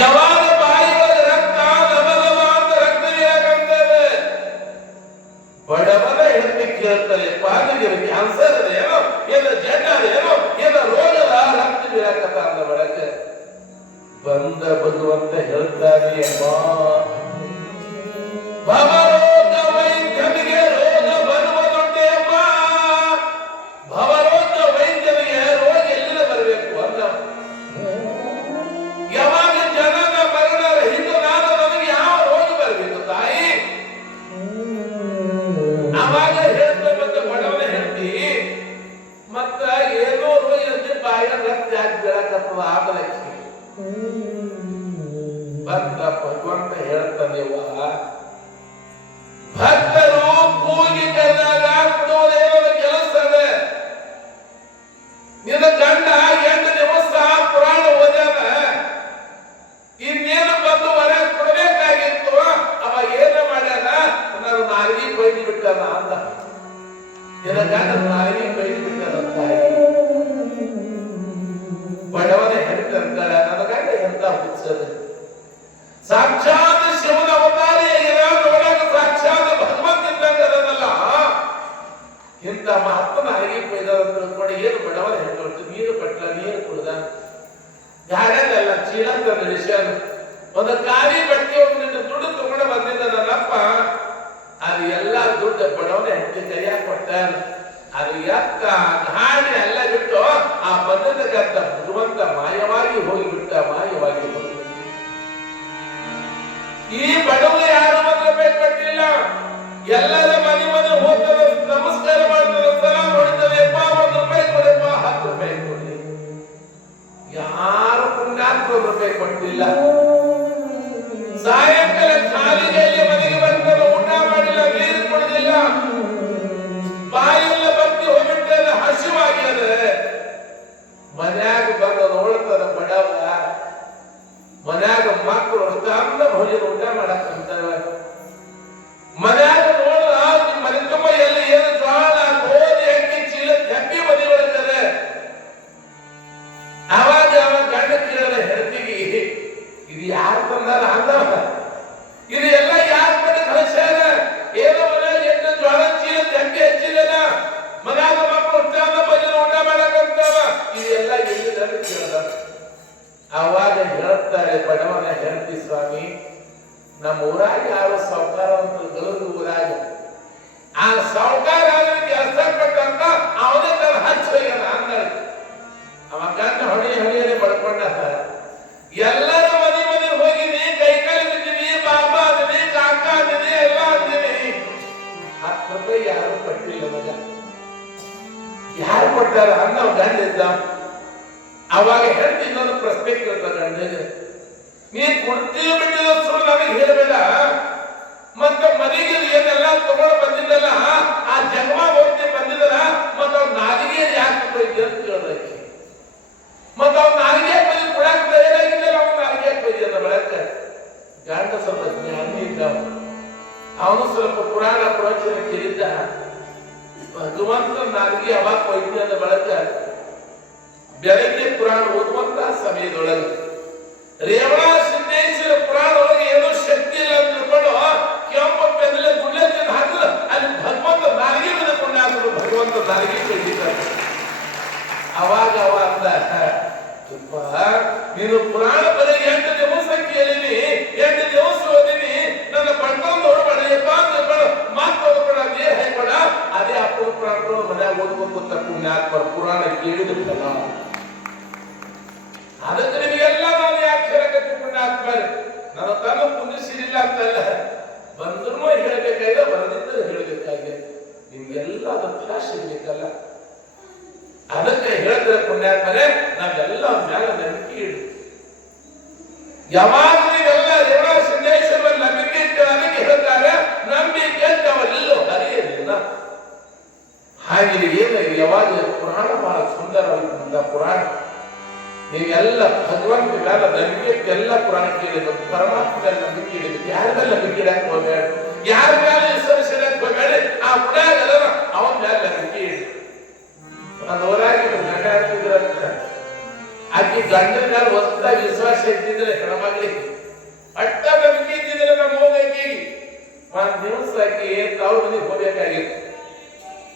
ಯಾವಾಗ ಬಾಯಿ ಒಳಗೆ ರಕ್ತ ಲಬಲಬ ಅಂತ ರಕ್ತ ಬೀಳಕಂತದೆ ಬಡವನ ಹೆಂಡತಿ ಕೇಳ್ತಾರೆ ಪಾದಗಿರಿ ಕ್ಯಾನ್ಸರ್ ಅದೇನೋ ಏನೋ ಜಡ್ಡ ಅದೇನೋ ಏನೋ ರೋಗದ ರಕ್ತ ಬೀಳಕತ್ತ ಅಂದ ಬಡಕ್ಕೆ ಬಂದ ಭಗವಂತ ಹೇಳ್ತಾನೆ ಅಮ್ಮ ಭವರೋಗ ವೈದ್ಯನಿಗೆ ರೋಗ ಬರುವುದುಂಟೆ ಅಮ್ಮ ಭವರೋಗ ವೈದ್ಯನಿಗೆ ರೋಗ ಎಲ್ಲಿಂದ ಬರಬೇಕು ಅಂತ ಯಾವಾಗ ಜನನ ಮರಣ ರಹಿತನಾದ ನನಗೆ ಯಾವ ರೋಗ ಬರಬೇಕು ತಾಯಿ ಅವಾಗ ಹೇಳ್ತಾ ಮತ್ತೆ ಬಡವನ ಹೇಳ್ತಿ ಮತ್ತ ಏನೋ ರೋಗ ಇರುತ್ತೆ ಬಾಯ ರಕ್ತ ಯಾಕೆ ಬೀಳಕತ್ತದ ಆಗಲಕ್ಕೆ ಭಕ್ತ ಭಗವಂತ ಹೇಳ್ತಾನೆ ಭಕ್ತರು ಕೂಗಿ ಕರೆದಾಗ ಕೊಡುವುದೇನೋ ಕೆಲಸ ಅದೆ ನಿನ್ನ ಗಂಡ 8 ದಿವಸ ಪುರಾಣ ಓದ್ಯಾನ ಇನ್ನೇನು ಬಂದು ಹೊರ ಕೊಡಬೇಕಾಗಿತ್ತು ಅವ ಏನು ಮಾಡ್ಯಾನ ನಾನು ನಾಲ್ಗಿ ಕೊಯ್ದು ಬಿಟ್ಟಾನ ಅಂತ ನಿನ್ನ ಗಂಡ ನಾಲ್ಗಿ ಕೊಯ್ದು ಬಿಟ್ಟಾನ ತಾಯಿ ಬಡವನೇ ಹೇಳ್ತಾರೆ ನನ್ನ ಗಂಡ ಎಂತ ಹುಚ್ಚದೆ ಸಾಕ್ಷಾತ್ ಶಿವನ ಅವತಾರಿಯಾಗಿರೋಳಗ ಸಾಕ್ಷಾತ್ ಭಗವಂತ ಇದ್ದಂಗದಲ್ಲ ಇಂಥ ಮಹಾತ್ಮನ ಅಡಿಗೆ ಕೊಯ್ದಾರ ತಿಳ್ಕೊಂಡು ಏನು ಬಡವನ ಹೇಳ್ಕೊಳ್ತು ನೀರು ಪಟ್ಲ ನೀರು ಕುಡ್ದ ಯಾರ್ಯಾರಲ್ಲ ಚೀಲಂತ ನಡೆಸ್ಯಾನ ಒಂದು ಕಾಲಿ ಬಟ್ಟೆ ಒಬ್ಬನಿಂದ ದುಡ್ಡು ತಗೊಂಡು ಬಂದಿದ್ದ ನನ್ನಪ್ಪ ಅದು ಎಲ್ಲ ದುಡ್ಡು ಬಡವನ ಹೆಂಡತಿ ಕೈಯಾಗ ಕೊಟ್ಟಾನ ಅದು ಎತ್ತ ಗಾಡಿ ಎಲ್ಲ ಬಿಟ್ಟು ಆ ಬಂದದಕ್ಕಂತ ಭಗವಂತ ಮಾಯವಾಗಿ ಹೋಗಿಬಿಟ್ಟ ಮಾಯವಾಗಿ ಹೋಗಿ ಈ ಬಡವ ಯಾರು ರೂಪಾಯಿ ಕೊಟ್ಟಿಲ್ಲ ಎಲ್ಲರ ಮನೆ ಹೋಗ್ತದೆ ನಮಸ್ಕಾರ ಮಾಡ್ತದೆ ಸಲಾಂ ಹೊಡಿತದೆ 1 ರೂಪಾಯಿ ಕೊಡಪ್ಪ 10 ರೂಪಾಯಿ ಕೊಡಿ ಯಾರು ಪುಣ್ಯಾತ್ಮ ರೂಪಾಯಿ ಕೊಟ್ಟಿಲ್ಲ ಸಾಯಂಕಾಲ ಖಾಲಿಗೆಯಲ್ಲಿ ಮನೆಗೆ ಬಂದರೆ ಊಟ ಮಾಡಿಲ್ಲ ನೀರು ಕುಡಿದಿಲ್ಲ ಬಾಯೆಲ್ಲ ಬತ್ತಿ ಹೋಗಿಟ್ಟದ ಹಸಿವಾಗಿದೆ ಮನ್ಯಾಗ ಬಂದು ನೋಡ್ತದ ಬಡವ ಮನ್ಯಾಗ ಮಕ್ಕಳು ಚಂದ ಭೋಜನ ಊಟ ಮಾಡಕ್ಕಂತಾವ ಮನ್ಯಾಗ ನೋಡ್ದ ಮನೆ ತುಂಬ ಎಲ್ಲಿ ಏನು ಜ್ವಾಳ ಗೋಧಿ ಅಕ್ಕಿ ಚೀಲ ತೆಪ್ಪಿ ಮನೆ ಒಳಗದೆ ಅವಾಗ ಗಂಡ ಕೇಳದ ಹೆಂಡತಿಗೆ ಇದು ಯಾರು ತಂದಾರ ಅಂದವ ಇದು ಎಲ್ಲ ಯಾರು ಬಂದು ಕಳಿಸ್ಯಾರ ಏನೋ ಮನ್ಯಾಗ 8 ಜ್ವಾಳ ಚೀಲ ತೆಪ್ಪಿ ಹಚ್ಚಿದನ ಮನ್ಯಾಗ ಮಕ್ಕಳು ಚಂದ ಭೋಜನ ಊಟ ಮಾಡಕ್ಕಂತಾವ ಇದೆಲ್ಲ ಎಲ್ಲಿ ಕೇಳದ ಅವಾಗ ಹೇಳ್ತಾರೆ ಬಡವನ ಹೆಂಡತಿ ಸ್ವಾಮಿ ನಮ್ಮ ಊರಾಗ ಯಾರು ಸಾವುಕಾರ ಅಂತ ಗಲುದು ಊರಾಗ ಆ ಸಾವುಕಾರ ಕೆಲಸ ಕೊಟ್ಟಂತ ಅವನೇ ತನ್ನ ಹಚ್ಚ ಹೋಗ್ಯಾನ ಅಂದಾಳ ಅವ ಗಂಡ ಹೊಡಿಯನೆ ಬಡ್ಕೊಂಡ ಎಲ್ಲರ ಮನೆ ಹೋಗಿನಿ ಕೈ ಕಾಲಿ ಬಿದ್ದೀನಿ ಬಾಬಾ ಅದೀನಿ ಕಾಕ ಅದೀನಿ ಎಲ್ಲ ಅಂದಿನಿ 10 ರೂಪಾಯಿ ಯಾರು ಕೊಟ್ಟಿಲ್ಲ ಮಗ ಯಾರು ಕೊಟ್ಟಾರ ಅಂದ ಗಂಡ ಇದ್ದ ಅವಾಗ ಹೇಳ್ತಿ ಇನ್ನೊಂದು ಪ್ರಶ್ನೆ ಕೇಳ್ತ ಗಂಡಗೆ ನೀನ್ ಕೊಡ್ತೀವಿ ಬಿಟ್ಟಿದ ಸುಳ್ಳು ನನಗೆ ಹೇಳಬೇಡ ಮತ್ತೆ ಮನೆಗೆ ಏನೆಲ್ಲ ತಗೊಂಡು ಬಂದಿದ್ದಲ್ಲ ಆ ಜನ್ಮ ಹೋಗ್ತಿ ಬಂದಿದ್ದಲ್ಲ ಮತ್ತ ಅವ್ನ ನಾಲಿಗೆ ಯಾಕೆ ಕೊಯ್ದಿ ಅಂತ ಕೇಳಕ್ಕೆ ಮತ್ತ ಅವ್ನ ನಾಲಿಗೆ ಕೊಯ್ದು ಕೊಡಕ್ ತಯಾರಾಗಿದ್ದಲ್ಲ ಅವ್ನ ನಾಲಿಗೆ ಕೊಯ್ದಿ ಅಂತ ಬೆಳಕ ಗಂಡ ಸ್ವಲ್ಪ ಜ್ಞಾನಿ ಇದ್ದ ಅವನು ಸ್ವಲ್ಪ ಪುರಾಣ ಪ್ರವಚನ ಕೇಳಿದ್ದ ಭಗವಂತ ನಾಲಿಗೆ ಅವಾಗ ಕೊಯ್ದಿ ಅಂತ ಬೆಳಕ ಬೆಳಗ್ಗೆ ಪುರಾಣ ಓದುವಂತ ಸಮಯದೊಳಗೆ ರೇವಣಸಿದ್ದೇಶ್ವರ ಪುರಾಣ ಒಳಗೆ ಏನೋ ಶಕ್ತಿ ಇಲ್ಲ ಅಂತ ತಿಳ್ಕೊಂಡು ಕೆಂಪು ಪೆನ್ನಿಲೆ ಗುಳ್ಳೆತ್ತಿನ ಹಾಕಿದ್ರೆ ಅಲ್ಲಿ ಭಗವಂತ ನಾಲಿಗೆ ಬಿದ್ದುಕೊಂಡ ಹಾಕಿದ್ರು ಭಗವಂತ ನಾಲಿಗೆ ಕೊಯ್ದಿದ್ದಾರೆ ಅವಾಗ ಅವ ಅಂದ ನೀನು ಪುರಾಣ ಬರೀ 8 ದಿವಸ ಕೇಳಿನಿ 8 ದಿವಸ ಓದಿನಿ ನನ್ನ ಪಡ್ಕೊಂಡು ಹೊರಬೇಡ ಮಾತು ಹೋಗ್ಬೇಡ ಅದೇ ಹೇಳ್ಬೇಡ ಅದೇ ಅಪ್ಪನ ಪುರಾಣಗಳು ಮನ್ಯಾಗ ಓದ್ಬೇಕು ಪುಣ್ಯಾತ್ಮ ಪುರಾಣ ಕೇಳಿದ್ರಲ್ಲ ಅದಕ್ಕೆ ನಿಮಗೆಲ್ಲ ನಾನು ಯಾಕೆ ಹೇಳಕತ್ತಿ ಪುಣ್ಯಾತ್ಮರೇ ನನ್ನ ತಾನು ಕುಂದಿಸಿಲ್ಲ ಅಂತಲ್ಲ ಬಂದ್ರು ಹೇಳಬೇಕಾಗಿದೆ ಬರದಿದ್ದರೆ ಹೇಳಬೇಕಾಗಿದೆ ನಿಮ್ಗೆಲ್ಲ ಅದು ಕ್ಲಾಸ್ ಇರ್ಬೇಕಲ್ಲ ಅದಕ್ಕೆ ಹೇಳಿದ್ರೆ ಪುಣ್ಯಾತ್ಮರೇ ನಾವೆಲ್ಲ ಮ್ಯಾಲ ನಂಬಿಕೆ ಇಡು ಯಾವಾಗ ನೀವೆಲ್ಲ ರೇವಣಸಿದ್ದೇಶ್ವರ ನಂಬಿಕೆ ಇಟ್ಟು ಅದಕ್ಕೆ ಹೇಳ್ತಾರೆ ನಂಬಿಕೆ ಅವರೆಲ್ಲೋ ಹರಿಯಲಿಲ್ಲ ಹಾಗೆ ಏನು ಯಾವಾಗ ಪುರಾಣ ಬಹಳ ಸುಂದರವಾದ ಪುರಾಣ. ನೀವೆಲ್ಲ ಭಗವಂತ ಮೇಲೆ ನಂಬಿಕೆ ಎಲ್ಲ ಪುರಾಣ ಕೇಳಿದ್ರು, ಪರಮಾತ್ಮ ಮೇಲೆ ನಂಬಿಕೆ ಇಡಿದ್ರು, ಯಾರ ಮೇಲೆ ನಂಬಿಕೆ ಇಡಕ್ಕೆ ಹೋಗಬೇಡ, ಯಾರ ಮೇಲೆ ವಿಶ್ವಾಸಕ್ಕೆ ಹೋಗಬೇಡ, ಆ ಪುರಾಣ ಅವನ ಮೇಲೆ ನಂಬಿಕೆ ಇಡಿ. ನಾನು ಊರಾಗಿ ಗಂಡ ಆಗ್ತಿದ್ರಂತ ಆಕೆ ಗಂಡನ ಮೇಲೆ ಹೊಸ ವಿಶ್ವಾಸ ಇದ್ದಿದ್ರೆ ಹೆಣ್ಮಗಳಿಗೆ ಅಟ್ಟ ನಂಬಿಕೆ ಇದ್ದಿದ್ರೆ ನಮ್ಮ ಹೋಗಕ್ಕೆ ಒಂದ್ ದಿವಸ ಆಕೆ ತಾವ್ರ ಮನೆಗೆ ಹೋಗ್ಬೇಕಾಗಿತ್ತು.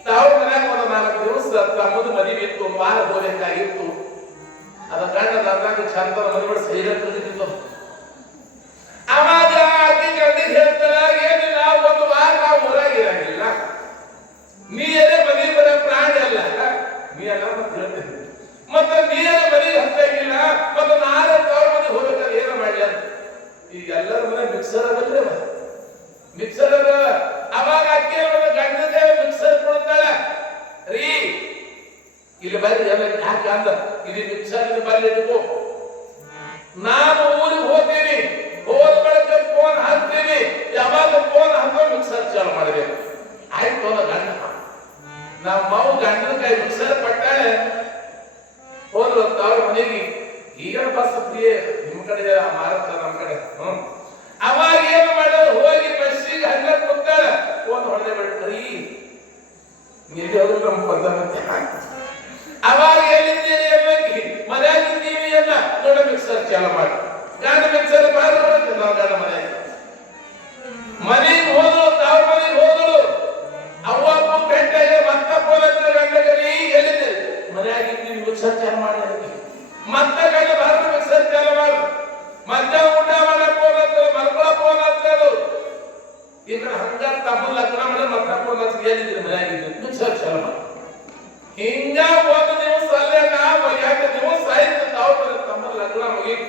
ತಾವ್ರ ಮನ್ಯಾಗ ಒಂದು 4 ದಿವಸ ತಮ್ಮದು ಮದುವೆ ಇತ್ತು, ಒಂದು ವಾರ ಹೋಗ್ಬೇಕಾಗಿತ್ತು. ಅದ ಗಂಡ ಅಂದಾಗ ಚಂದ ಮನೆ ಬಿಟ್ಟು ಸೈಲೆಂಟ್ ಅವಾಗ ಆಕೆ ಗಂಡಿಗೆ ಹೇಳ್ತಾರ, ಏನಿಲ್ಲ ಒಂದು ವಾರ ನಾವು ಊರಾಗಿರಂಗಿಲ್ಲ, ನೀ ಏನೇ ಮದುವೆ ಬರೋ ಪ್ರಾಣಿ ಅಲ್ಲ, ನೀ ಅಲ್ಲ ಅಂತ ಹೇಳ್ತೀನಿ, ಮತ್ತೆ ನೀರ ಮನೆ ಹತ್ತಾಗಿಲ್ಲ, ಮತ್ತೆ ನಾರ ತವ್ರ ಮನೆಗೆ ಹೋಗ್ಬೇಕಾದ್ರೆ ಏನು ಮಾಡ್ಲಿ ಅಂತ. ಈಗ ಎಲ್ಲರ ಮನೆ ಮಿಕ್ಸರ್ ಅದಲ್ರಿ, ಮಿಕ್ಸರ್ ಅದ. ಅವಾಗ ಅಕ್ಕಿ ಗಂಡದ ಮಿಕ್ಸರ್ ಕೊಡ್ತಾಳೆ, ರೀ ಇಲ್ಲಿ ಬರ್ರಿ ಎಲ್ಲ ಯಾಕೆ ಅಂದ, ಇಲ್ಲಿ ಮಿಕ್ಸರ್ ಬರ್ಲಿ ಇಟ್ಕೋ, ನಾನು ಊರಿಗೆ ಹೋಗ್ತೀನಿ, ಹೋದ ಬಳಿಕ ಫೋನ್ ಹಾಕ್ತೀನಿ, ಯಾವಾಗ ಫೋನ್ ಹಾಕೋ ಮಿಕ್ಸರ್ ಚಾಲು ಮಾಡಬೇಕು. ಆಯ್ತು ಅದ ಗಂಡ, ನಮ್ಮ ಮಾವು ಗಂಡನ ಕೈ ಮಿಕ್ಸರ್ ಪಟ್ಟಾಳೆ, ಹೋದ್ರು ಅವ್ರ ಮನೆಗೆ. ಈಗ ಬಸ್ ಫ್ರೀ, ನಿಮ್ ಕಡೆ ಮಾರತ್ತ, ನಮ್ಮ ಕಡೆ. ಅವಾಗ ಏನು ಮಾಡೋದು, ಹೋಗಿ ಬಸ್ಸಿಗೆ ಹಂಗ ಕೂತಾಳ, ಫೋನ್ ಹೊಡೆದೇ ಬಿಡ್ರಿ, ನಿಲ್ಲಿ ಹೋದ್ರೆ ನಮ್ಮ ಪದ್ಧತಿ. ಅವಾಗ ಎಲ್ಲಿದ್ದೀರಿ ಅನ್ನೋಕೆ ಮನೆಯಾಗಿದ್ದೀವಿ ಅನ್ನ ದೊಡ್ಡ ಮಿಕ್ಸರ್ ಚಾಲು ಮಾಡಿ, ಗಂಡ ಮಿಕ್ಸರ್ ಮಾಡಿ ನಾವು ಗಂಡ ಮನೆಗೆ ಹೋದ್ರು, ಅವ್ರ ಮನೆಗೆ ಹೋದ್ರು. ಅವ್ವ ಗಂಟೆಗೆ ಮತ್ತ ಫೋನ್ ಹತ್ರ ಗಂಡಗರಿ ಎಲ್ಲಿದ್ದೀರಿ, ಮನೆಯಾಗಿದ್ದೀವಿ ಮಿಕ್ಸರ್ ಚಾಲು ಮಾಡಿ, ಮತ್ತೆ ಗಂಡ ಭಾರತ ಮಿಕ್ಸರ್ ಚಾಲು ಮಾಡಿ, ಮತ್ತೆ ಊಟ ಮಾಡ ಫೋನ್ ಹತ್ರ, ಮಲ್ಕೊಳ ಫೋನ್ ಹತ್ರ. ಈ ಕಡೆ ಹಂಗ ತಮ್ಮ ಲಗ್ನ ಮಾಡಿ ಮತ್ತೆ ಫೋನ್ ಹತ್ರ ಎಲ್ಲಿದ್ದೀರಿ, ಮನೆಯಾಗಿದ್ದೀವಿ ಮಿಕ್ಸರ್ ಚಾಲು ಮಾಡಿ. ಹಿಂಗ ಒಂದು ದಿವಸ ಅಲ್ಲೇ ನಾವು 2 ದಿವಸ ಆಯ್ತು, ತಾವು ತಮ್ಮ ಲಗ್ನ ಮುಗಿತು.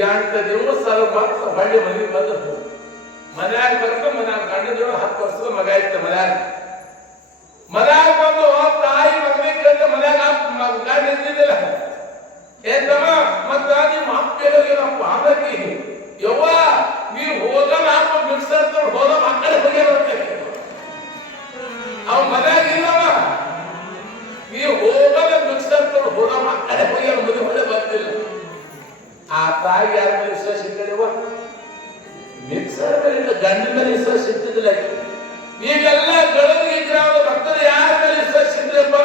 2 ದಿವಸ ಅದು ಮತ್ತೆ ಹೊಳ್ಳಿ ಮನೆಗೆ ಬಂದದ್ದು. ಮನ್ಯಾಗ ಬಂದು ಮನ್ಯಾಗ ಗಂಡನ ಜೋಡ 10 ವರ್ಷದ ಮಗ ಇತ್ತು ಮನ್ಯಾಗ. ಮನ್ಯಾಗ ಬಂದು ತಾಯಿ ಮಗನಿಗೆ ಕೇಳ್ತ, ಮನ್ಯಾಗ ಗಂಡ ಇದ್ದಿದ್ದಿಲ್ಲ, ಏತಮ್ಮ ಮತ್ತ ನಿಮ್ಮ ಅಪ್ಪೇನಪ್ಪ ಆಮಕಿ ಯವ್ವ ನೀವು ಹೋದ ನಾಲ್ಕು ಮಿಕ್ಸರ್ ತಗೊಂಡು ಹೋದ ಮಕ್ಕಳ ಬಗ್ಗೆ ನೋಡ್ತೇವೆ, ಅವ್ ಮನ್ಯಾಗ ಇಲ್ಲವ, ನೀವು ಹೋಗದ ಮಿಕ್ಸರ್ ತಗೊಂಡು ಹೋದ ಮಕ್ಕಳ ಬಗ್ಗೆ ಮದುವೆ ಹೊಳೆ ಬರ್ತಿಲ್ಲ. ಆ ತಾಯಿ ಯಾರ ಮೇಲೆ ವಿಶ್ವಾಸ ಇಟ್ಟಿವ, ಮಿಕ್ಸರ್ ಮೇಲೆ ಗಂಡ ಮೇಲೆ ವಿಶ್ವಾಸ ಇಟ್ಟಿದ್ದಿಲ್ಲ. ಈಗೆಲ್ಲ ಗಡದಿಗೆ ಗ್ರಾಮದ ಭಕ್ತರು ಯಾರ ಮೇಲೆ ವಿಶ್ವಾಸ ಇದ್ರಪ್ಪ,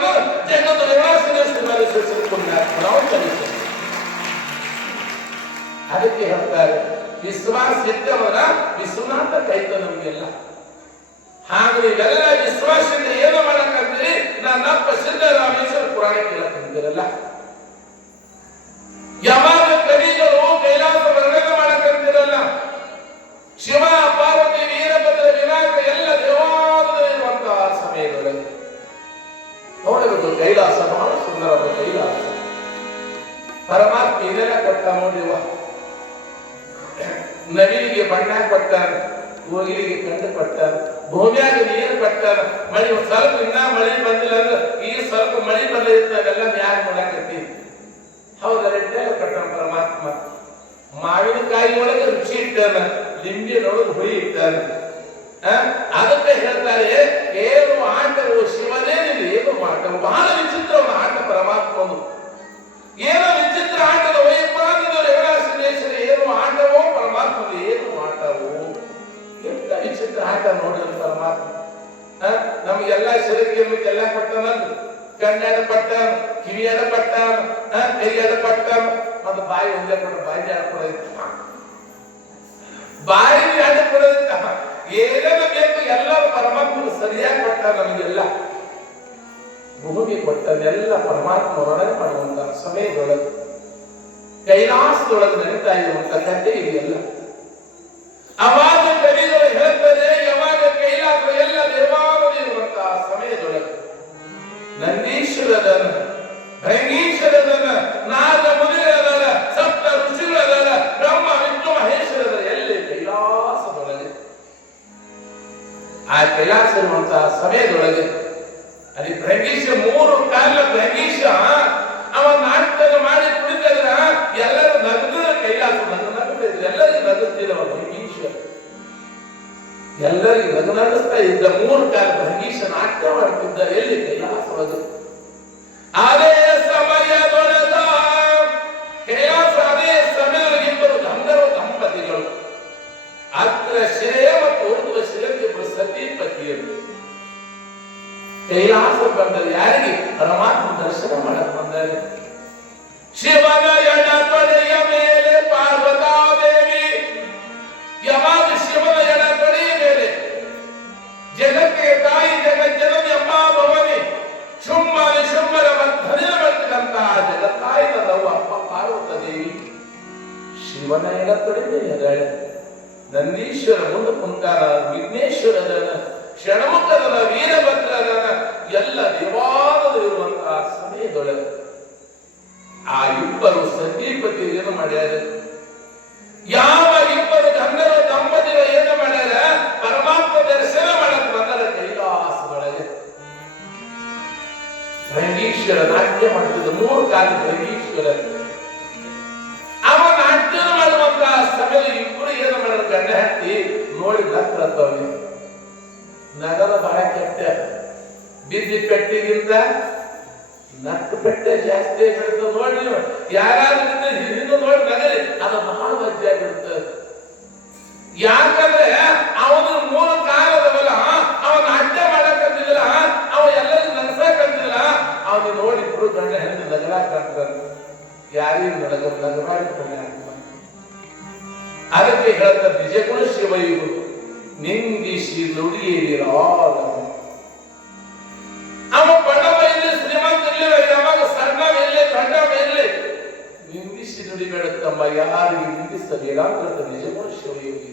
ಜಗದ ನಿವಾಸಿನಷ್ಟು ಮೇಲೆ ವಿಶ್ವಾಸ ಇಟ್ಕೊಂಡ್ರೆ ನಾವು ಚಲಿಸ್ತೇವೆ. ಅದಕ್ಕೆ ಹೇಳ್ತಾರೆ, ವಿಶ್ವಾಸ ಇದ್ದವರ ವಿಶ್ವನಾಥ ಕೈತ ನಮಗೆಲ್ಲ. ಹಾಗೆ ನೀವೆಲ್ಲ ವಿಶ್ವಾಸದಿಂದ ಏನು ಮಾಡಕ್ಕಂತೀರಿ, ನನ್ನಪ್ಪ ಸಿದ್ದರಾಮೇಶ್ವರ ಪುರಾಣ ಕೇಳಕ್ಕಂತೀರಲ್ಲ. ಯಾವಾಗ ಕವಿಗಳು ಕೈಲಾಸ ವರ್ಣನೆ ಮಾಡಕ್ಕಂತೀರಲ್ಲ, ಶಿವ ಪಾರ್ವತಿ ವೀರಭದ್ರ ವಿನಾಯಕ ಎಲ್ಲ ದೇವಾಲಯವಿರುವಂತಹ ಸಮಯಗಳಲ್ಲಿ ನೋಡಬೇಕು. ಕೈಲಾಸ ಬಹಳ ಸುಂದರವಾದ ಕೈಲಾಸ. ಪರಮಾತ್ಮ ಇದೆಲ್ಲ ಕೊಟ್ಟ ನೋಡಿವ, ನವಿಲಿಗೆ ಬಣ್ಣ ಕೊಟ್ಟಾನ, ಕೋಗಿಲಿಗೆ ಕಣ್ಣು ಕೊಟ್ಟಾನ, ಭೂಮಿಯಾಗ ನೀರು ಕೊಟ್ಟಾನ. ಮಳೆ ಸ್ವಲ್ಪ ಇನ್ನ ಮಳೆ ಬಂದಿಲ್ಲ ಅಂದ್ರೆ ಈ ಸ್ವಲ್ಪ ಮಳೆ ಬರ್ಲಿದ್ದಾಗೆಲ್ಲ ಮ್ಯಾಗ ಮಾಡಕತ್ತಿ, ಹೌದಲ್ಲ ಕೊಟ್ಟಾನ ಪರಮಾತ್ಮ. ಮಾವಿನಕಾಯಿ ಒಳಗೆ ರುಚಿ ಇಟ್ಟಾನ, ಲಿಂಬಿನೊಳಗೆ ಹುಳಿ ಇಟ್ಟಾನ. ಅದಕ್ಕೆ ಹೇಳ್ತಾರೆ, ಏನು ಆಟವು ಶಿವನೇನಿಲ್ಲ, ಏನು ಆಟವು ಬಹಳ ವಿಚಿತ್ರವಾದ ಆಟ ಪರಮಾತ್ಮನು. ಏನೋ ವಿಚಿತ್ರ ಆಟದ ವೈಪಾದವರು ಯವರಾಸಿನೇಶ್ವರ ಏನು ಆಟವೋ ಪರಮಾತ್ಮದ ಏನು ಆಟವೋ, ಎಂತ ವಿಚಿತ್ರ ಆಟ ನೋಡಿದ ಪರಮಾತ್ಮ. ನಮಗೆಲ್ಲ ಶರೀರಕ್ಕೆ ಎಲ್ಲ ಪಟ್ಟನಲ್ಲ, ಕಣ್ಣಾಡ ಪಟ್ಟಾನ, ಕಿವಿಯಾಡ ಪಟ್ಟಾನ, ಕೈಯಾಡ ಪಟ್ಟಾನ, ಮತ್ತು ಬಾಯಿ ಒಂದೇ ಕೊಡ ಬಾಯಿ ಆಡ್ಕೊಡೋದಿತ್ತ, ಬಾಯಿ ಆಡ್ಕೊಡೋದಿತ್ತ, ಏನೇನ ಬೇಕು ಎಲ್ಲ ಪರಮಾತ್ಮ ಸರಿಯಾಗಿ ಕೊಟ್ಟಾನ. ನಮಗೆಲ್ಲ ಭೂಮಿ ಕೊಟ್ಟನ್ನೆಲ್ಲ ಪರಮಾತ್ಮ ವರ್ಣನೆ ಮಾಡುವಂತ ಸಮಯದೊಳಗೆ ಕೈಲಾಸದೊಳಗೆ ನಡೀತಾ ಇರುವಂತ ಕಥೆ ಇದೆಯಲ್ಲ. ಅವಾಗ ಕವಿಗಳು ಹೇಳ್ತಾರೆ, ಯಾವಾಗ ಕೈಲಾಸ ಎಲ್ಲ ದೇವಾಲಯ ಇರುವಂತಹ ಸಮಯದೊಳಗೆ ನಂದೀಶ್ವರದನ, ಭೃಂಗೀಶ್ವರದನ, ನಾಗ ಮುನಿಗಳದರ, ಸಪ್ತ ಋಷಿಗಳದರ, ಬ್ರಹ್ಮ ವಿಷ್ಣು ಮಹೇಶ್ವರದರ, ಎಲ್ಲಿ ಕೈಲಾಸದೊಳಗೆ. ಆ ಕೈಲಾಸ ಇರುವಂತಹ ಸಮಯದೊಳಗೆ ಅಲ್ಲಿ ಭೃಂಗೀಶ 3 ಕಾಲ ಭೃಂಗೀಶ ಅವ ನಾಟಕ ಮಾಡಿ ಕುಳಿತಿದ್ರ ಎಲ್ಲರೂ ನಗದ, ಕೈಲಾಸ ನಗನಗ್ತಿದ್ರು, ಎಲ್ಲರಿಗೂ ನಗುತ್ತಿರುವ ಭೃಂಗೀಶ, ಎಲ್ಲರಿಗೂ ನಗನಗಿಸ್ತಾ ಇದ್ದ 3 ಕಾಲ ಭೃಂಗೀಶನ ನಾಟ್ಯ ಮಾಡ್ತಿದ್ದ ಎಲ್ಲಿ ಕೈಲಾಸವಾಗಿ. ಅದೇ ಸಮಯದೊಳಗ ಕೈಲಾಸ ಅದೇ ಸಮಯದೊಳಗಿಬ್ಬರು ಗಂಧರ್ವ ದಂಪತಿಗಳು, ಅಗ್ರ ಶ್ರೇಯ ಮತ್ತು ಊರ್ಧ್ವ ಶ್ರೇಯಕ್ಕೆ ಸತೀಪತಿಯರು ಕೈಲಾಸ ಬಂದರೆ ಯಾರಿಗೆ ಪರಮಾತ್ಮ ದರ್ಶನ ಮಾಡಕ್ ಬಂದರೆ ಶಿವನ ಎಡತೊಡೆಯ ಮೇಲೆ ಪಾರ್ವತಾದೇವಿ, ಯಾವಾಗ ಶಿವನ ಎಡತೊಡೆಯ ಮೇಲೆ ಜಗಕ್ಕೆ ತಾಯಿ ಜಗಜ್ಜನನಿ ಅಮ್ಮ ಭವನಿ ಶುಂಭನಿ ಶುಂಭರ ಮಧ್ಯದ ಬರ್ತಕ್ಕಂತಹ ಜಗತ್ತಾಯಿನದವು ಅಮ್ಮ ಪಾರ್ವತಾದೇವಿ ಶಿವನ ಎಡತೊಡೆ ಮೇಲೆ ಎದಾಳೆ. ನಂದೀಶ್ವರ ಮುಂದೆ ಕುಂತಾನ, ವಿಘ್ನೇಶ್ವರನ ಷಣ್ಮುಖನ ವೀರಭದ್ರನ ಎಲ್ಲ ದೇವಾಲಯಗಳು ಇರುವಂತಹ ಸಮಯದೊಳಗೆ ಆ ಇಬ್ಬರು ಸತೀಪತಿ ಏನು ಮಾಡ್ಯಾರ? ಯಾವ ಇಬ್ಬರು ಗಂಧರ್ವ ದಂಪತಿಗಳು ಏನು ಮಾಡ್ಯಾರ? ಪರಮಾತ್ಮ ದರ್ಶನ ಮಾಡಕ್ ಬಂದರ ಕೈಲಾಸದೊಳಗೆ. ರಂಗೀಶ್ವರ ನಾಟ್ಯ ಮಾಡ್ತಿದ್ದ, 3 ಕಾಲದ ರಂಗೀಶ್ವರ. ಅವ ನಾಟ್ಯ ಮಾಡುವಂತಹ ಸಮಯ ಇಬ್ಬರು ಏನು ಮಾಡ್ಯಾರ? ಗಂಡ ಹತ್ತಿ ನೋಡಿ ನಕ್ಕಳತ್ತವನಿ. ನಗರ ಬಹಳ ಕೆಟ್ಟ, ಬಿದ್ದಿ ಪೆಟ್ಟಿಗಿಂತ ನಕ್ಕು ಪೆಟ್ಟೆ ಜಾಸ್ತಿ ಆಗಿರುತ್ತೆ. ನೋಡಿ ನೀವು ಯಾರಾದ್ರೂ ಹಿಂದೆ ನೋಡಿ ನಗರಿ ಅದು ಬಹಳ ಮಜ್ಜೆ ಆಗಿರುತ್ತೆ. ಯಾಕಂದ್ರೆ ಅವನು 3 ಕಾಲದವಲ್ಲ, ಅವನ ಅಡ್ಡ ಮಾಡಕ್ಕಂತಿಲ್ಲ, ಅವ ಎಲ್ಲರೂ ನಗಸಕ್ಕಂತಿಲ್ಲ. ಅವನು ನೋಡಿದ್ರು ಗಂಡ ಹೆಂಡತಿ ನಗಲಾಕಂತ ಯಾರಿಗೂ ನಗಮಾಡಿಕೊಂಡೆ. ಅದಕ್ಕೆ ಹೇಳ್ತಾರೆ ನಿಜಗುಣ ಶಿವಯುಗು ನಿಂದಿಸಿ ನುಡಿಯಿರಾದ. ಅವ ಬಡವ ಇಲ್ಲಿ ಶ್ರೀಮಂತ ಇರಲಿಲ್ಲ, ಯಾವಾಗ ಸಣ್ಣವಿರಲಿ ದೊಡ್ಡವಿರಲಿ ನಿಂದಿಸಿ ನುಡಿಬೇಡತ್ತಮ್ಮ, ಯಾರಿಗೆ ನಿಂದಿಸಬೇಡ ಅಂತ ನಿಜಗುಣ ಶಿವಯೋಗಿ.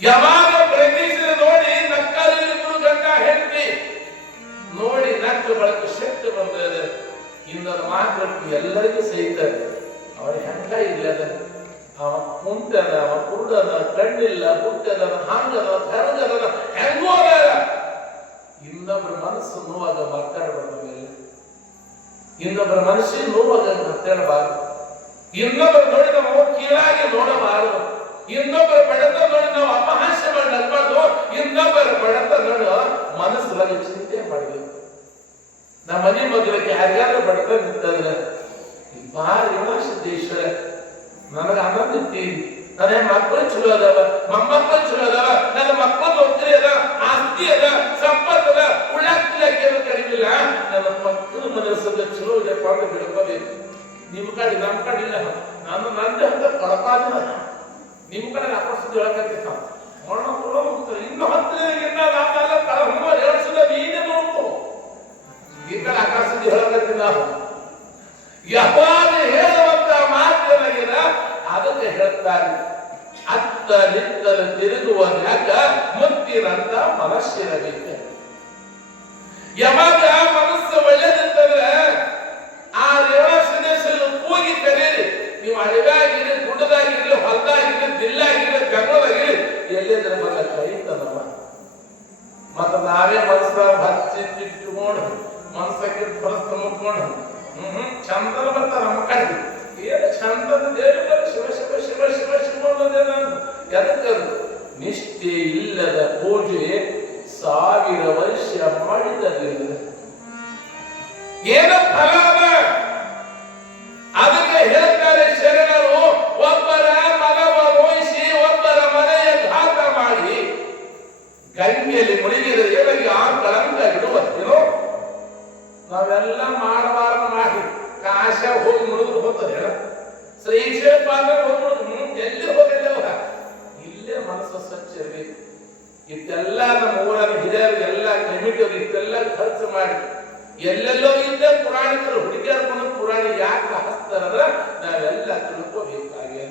ಯಾವಾಗ ಪ್ರತಿಸಿದ ನೋಡಿ ನಕ್ಕರಿಬ್ಬರು ಗಂಡ ಹೆಂಡತಿ ನೋಡಿ ನಕ್ಕ ಬಳಕ ಶಕ್ತಿ ಬಂದರೆ ಇನ್ನೊಂದು ಮಾತ್ರ ಎಲ್ಲರಿಗೂ ಸಹಿತ ಅವರ ಹೆಂಗ ಇಲ್ಲದ. ಅವ ಕುಂಟನ, ಅವ ಕುರುಡನ, ಕಣ್ಣಿಲ್ಲ, ಪುಟ್ಟನ, ಹಾಂಗನ, ಕರಗನ, ಹೆಂಗೋ ಇನ್ನೊಬ್ಬರ ಮನಸ್ಸು ನೋವಾಗ ಮಾತಾಡಬಾರ್ದು. ಇನ್ನೊಬ್ಬರ ಮನಸ್ಸಿನ ನೋವಾಗ ಮಾತಾಡಬಾರದು. ಇನ್ನೊಬ್ಬರು ನೋಡಿ ನಾವು ಕೀಳಾಗಿ ನೋಡಬಾರದು. ಇನ್ನೊಬ್ಬರ ಬಡತ ನೋಡಿ ನಾವು ಅಪಹಾಸ್ಯ ಮಾಡಿ ನಗಬಾರ್ದು. ಇನ್ನೊಬ್ಬರ ಬಡತ ನೋಡಿ ಮನಸ್ಸೊಳಗೆ ಚಿಂತೆ ಮಾಡಬೇಕು. ನಮ್ಮ ಮನೆ ಮಗಳಿಗೆ ಯಾರಿಗಾದ್ರೂ ಬಡತ ನಿಂತಂದ್ರೆ ಬಾರಿ ಸಿದ್ದೇಶ್ವರ ನನಗೆ ಆನಂದ ಇರ್ತೀವಿ, ನನ್ನ ಮಕ್ಕಳು ಚಲೋ ಅದಾವ, ಮೊಮ್ಮಕ್ಕಳು ಚಲೋ ಅದಾವ, ನನ್ನ ಮಕ್ಕಳು ನೌಕರಿ ಅದ, ಆಸ್ತಿ ಅದ, ಸಂಪತ್ತು ಅದ, ಉಳ್ಳಾಕ್ಲಿಕ್ಕೆ ಕಡಿಮೆ ಇಲ್ಲ, ನನ್ನ ಮಕ್ಕಳು ಮನಸ್ಸದ ಚಲೋ ಇದೆಪ್ಪ ಅಂತ ಬಿಡ್ಕೋಬೇಕು. ನಿಮ್ಮ ಕಡೆ ನಮ್ಮ ಕಡೆ ಇಲ್ಲ, ನಾನು ನಂದೇ ಅಂತ ಕೊಡಪಾದ ನಿಮ್ಮ ಕಡೆ ಆಕರ್ಷಿತ ಹೇಳಕತ್ತಿದ್ದ ಇನ್ನು 10 ನಾವೆಲ್ಲ ಕಳಹುವ ಹೇಳಿಸಿದ ನೀನೇ ನೋಡ್ಕೋ. ಈ ಕಡೆ ಆಕರ್ಷಿತ ಹೇಳಕತ್ತಿ ನಾವು ಯಾವಾಗ ಹೇಳುವಂತ ಮಾತೇನಾಗಿದ ಅದಕ್ಕೆ ಹೇಳ್ತಾರೆ. ಅತ್ತ ನಿತ್ತಲು ತಿರುಗುವ ಯಾಕ ಮುತ್ತಿನಂತ ಮನಸ್ಸಿರಬೇಕು. ಯಾವಾಗ ಮನಸ್ಸು ಒಳ್ಳೇದಿರ್ತಂದ್ರೆ ಆ ರೇವಾಸನೇಶ್ವರ ಕೂಗಿ ಕರೀರಿ. ನೀವು ಅಡವ್ಯಾಗಿರಿ, ಗುಡ್ಡದಾಗಿರ್ಲಿ, ಹೊಲದಾಗಿರ್ಲಿ, ದಿಲ್ಲಾಗಿರ್ಲಿ, ಬೆಂಗಳೂರಾಗಿರ್ಲಿ, ಎಲ್ಲಿದ್ರೆ ಬಂದ ಕೈತನವ. ಮತ್ತ ನಾವೇ ಮನಸ್ಸ ಹಚ್ಚಿಟ್ಕೊಂಡು ಮನಸ್ಸಕ್ಕೆ ಪರಸ್ತ ಮುಟ್ಕೊಂಡು ಚಂದನ ಬರ್ತಾರ ನಮ್ಮ ಕಡೆ. ಏನು ಚಂದನ ದೇವರ ಶಿವ ಶಿವ ಶಿವ ಶಿವ ಶಿವ ಅನ್ನೋದೇನ ಎದಕ್ಕದು? ನಿಷ್ಠೆ ಇಲ್ಲದ ಪೂಜೆ 1000 ವರ್ಷ ಮಾಡಿದಲ್ಲಿ ಏನು ಫಲ ಅದ? ಅದಕ್ಕೆ ಹೇಳ್ತಾರೆ ಶರಣರು, ಒಬ್ಬರ ಮನವ ಮೋಹಿಸಿ ಒಬ್ಬರ ಮನೆಯ ಘಾತ ಮಾಡಿ ಗಂಗೆಯಲ್ಲಿ ಮುಳುಗಿದ ಏನಾಗಿ ಆ ಕಳಂಕ ಬಿಡುವತ್ತೇನೋ. ನಾವೆಲ್ಲ ಮಾಡಬಾರದು ಮಾಡಿ ಕಾಶ ಹೋಗಿ ಮುಳುಗುದು ಹೋಗ್ತದೆ. ಶ್ರೀಕ್ಷೇತ್ರ ಪಾತ್ರ ಹೋಗ್ಬಿಡುದು ಎಲ್ಲಿ ಹೋಗಿಲ್ಲ. ಇಲ್ಲೇ ಮನಸ್ಸು ಸ್ವಚ್ಛ ಇರಬೇಕು. ಇಷ್ಟೆಲ್ಲ ನಮ್ಮ ಊರಾಗ ಹಿರಿಯರು ಎಲ್ಲ ಕಮಿಟಿಯವರು ಇಷ್ಟೆಲ್ಲ ಖರ್ಚು ಮಾಡಿ ಎಲ್ಲೆಲ್ಲೋ ಇದ್ದ ಪುರಾಣಿಕರು ಹುಡುಗಿಯರ್ಕೊಂಡು ಪುರಾಣ ಯಾಕೆ ಹಸ್ತಾರಂದ್ರ ನಾವೆಲ್ಲ ತಿಳ್ಕೋಬೇಕಾಗಿ.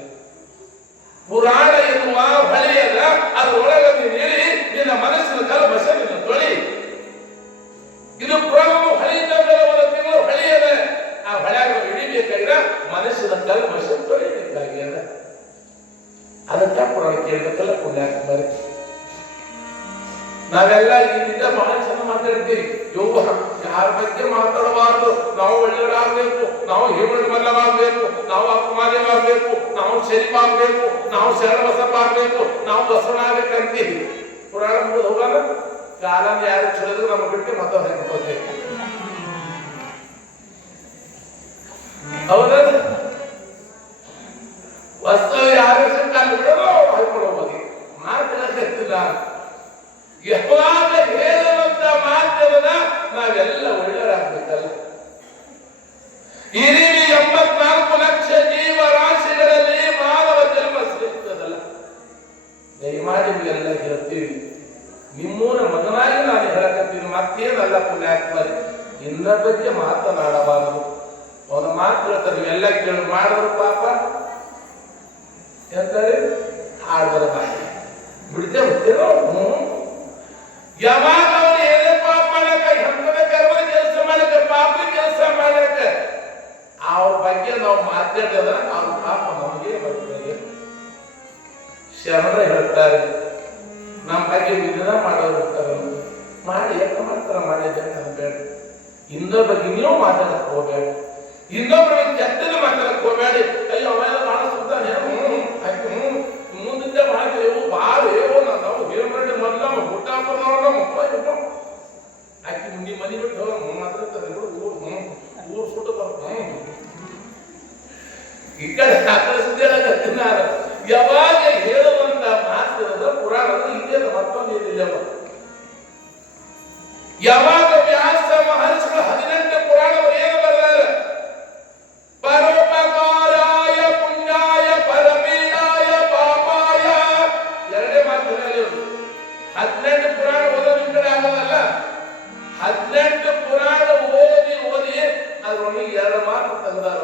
ಪುರಾಣ ಎನ್ನುವ ಹೊಳೆಯದ ಅದರೊಳಗೆ ನೀಡಿ ನಿನ್ನ ಮನಸ್ಸಿನ ಕಲ್ಮಶ ನಿನ್ನ ತೊಳಿ. ಇದು ಪುರಾಣ ಹೊಳೆಯಿಂದ ಒಂದು ತಿಂಗಳು ಹೊಳೆಯದ. ಆ ಹೊಳೆಯಾಗ ಹಿಡಿಬೇಕಾಗಿರ ಮನಸ್ಸಿನ ಕಲ್ಮಶ ತೊಳಿಬೇಕಾಗ್ಯದ. ಅದಕ್ಕೆ ಪುರಾಣ ಕೇಳಬೇಕಲ್ಲ ಪುಣ್ಯಾತ್ಮರಿ. ನಾವೆಲ್ಲ ಇಲ್ಲಿಂದ ಬಹಳ ಚೆನ್ನಾಗಿ ಮಾತಾಡ್ತೀವಿ. ಯಾರ ಬಗ್ಗೆ ಮಾತಾಡಬಾರ್ದು, ನಾವು ಒಳ್ಳೆಯವರಾಗಬೇಕು, ನಾವು ಹೇಮಂತ ಮಲ್ಲವಾಗಬೇಕು, ನಾವು ಅಪಮಾನ್ಯವಾಗಬೇಕು, ನಾವು ಶರೀಫ್ ಆಗಬೇಕು, ನಾವು ಶರಣ ಬಸಪ್ಪ ಆಗಬೇಕು, ನಾವು ಬಸವನಾಗಬೇಕಂತೀವಿ. ಪುರಾಣ ಮುಗಿದು ಹೋಗಲ್ಲ ಕಾಲನ್ನು ಯಾರು ಚಿಡಿದ್ರು ನಮ್ಗೆ ಬಿಟ್ಟು ಮತ್ತವ್ರು ಹೆಂಗ್ಕೋತೇವೆ. ಹೌದ? ವಸ್ತು ಯಾರು ಕಾಲು ಬಿಡೋದು ಹಾಕೊಳ್ಬೋದು. ಮಾತಿಲ್ಲ ಯಾವಾಗ ಹೇಳುವಂತ ಮಾತನ್ನ ನಾವೆಲ್ಲ ಒಳ್ಳೆಯರಾಗಬೇಕಲ್ಲ. ಇಡೀ 84 ಲಕ್ಷ ಜೀವರಾಶಿಗಳಲ್ಲಿ ಮಾನವ ಜನ್ಮ ಶ್ರೇಷ್ಠದಲ್ಲ. ದಯಮಾಡಿ ನೀವೆಲ್ಲ ಹೇಳ್ತೀವಿ, ನಿಮ್ಮೂರ ಮಗನಾಗಿ ನಾನು ಹೇಳಕತ್ತೀನಿ, ಮತ್ತೇನಲ್ಲ ಪುಣ್ಯಾತ್ಮರಿ. ಇನ್ನ ಬಗ್ಗೆ ಮಾತನಾಡಬಾರದು. ಅವನ ಮಾತು ಹೇಳ್ತಾರೆ, ಎಲ್ಲ ಕೇಳಿ ಮಾಡಿದ್ರು ಪಾಪ ಹೇಳ್ತಾರೆ, ಆಡ್ಬರ ಬಿಡ್ತೇ ಬಿಡ್ತೇನೋ. ಯಾವಾಗ ಅವನು ಏನೇ ಪಾಪ ಮಾಡಕ, ಹೆಮ್ಮದ ಕರ್ಮ ಕೆಲಸ ಮಾಡಕ, ಪಾಪ ಕೆಲಸ ಮಾಡಕ, ಅವ್ರ ಬಗ್ಗೆ ನಾವು ಮಾತಾಡಿದ್ರೆ ಅವ್ರ ಪಾಪ ನಮಗೆ ಬರ್ತದೆ. ಶರಣ ಹೇಳ್ತಾರೆ, ನಮ್ಮ ಬಗ್ಗೆ ವಿಧಾನ ಮಾಡೋರು ಇರ್ತಾರೆ, ಮಾಡಿ ಯಾಕೆ ಮಾಡ್ತಾರ ಮಾಡಿದ್ದೆ ಅಂತ ಬೇಡ. ಇನ್ನೊಬ್ಬ ಬಗ್ಗೆ ನೀವು ಮಾತಾಡಕ್ ಹೋಗ್ಬೇಡ, ಇನ್ನೊಬ್ಬರಿಗೆ ಕೆಟ್ಟದ ಮಾತಾಡಕ್ ಹೋಗ್ಬೇಡಿ. ಅಯ್ಯೋ ಅವೆಲ್ಲ ಮಾಡ ಸುತ್ತಾನೆ ಮುಂದಿದ್ದ ಮಾಡ್ತೇವು ಬಾಳೇವೋ ನಾವು ಹೇಳಿ ಮೊದಲ ಹುಟ್ಟಾಪದವ್ರ ಮಕ್ಕಳು ಆಕಿ ಮುಂದೆ ಮನೆ ಬಿಟ್ಟು ಮಾತಾಡ್ತಾರೆ. ಊರು ಸುಟ್ಟು ಈ ಕಡೆ ಸುದ್ದಿ ಹೇಳಕತ್ತೀನಿ. ಯಾವಾಗ ಹೇಳುವಂತ ಮಾತಿರದ ಪುರಾಣದ ಇದೇನು ಮತ್ತೊಂದು ಏನಿಲ್ಲವ. ಯಾವಾಗ ವ್ಯಾಸ ಮಹರ್ಷಿಗಳು 18 ಪುರಾಣವರು ಏನು ಬರ್ತಾರೆ, ಪರೋಪಕಾರಾಯ ಪುಣ್ಯಾಯ ಪರಮೀನಾಯ ಪಾಪಾಯ, ಎರಡೇ ಮಾತು ಹೇಳಿದ್ರು. 18 ಪುರಾಣ ಓದೋದು ಈ ಕಡೆ ಆಗೋದಲ್ಲ. 18 ಪುರಾಣ ಓದಿ ಅದ್ರೊಳಗೆ 2 ಮಾತು ತೆಗೆದಾರ,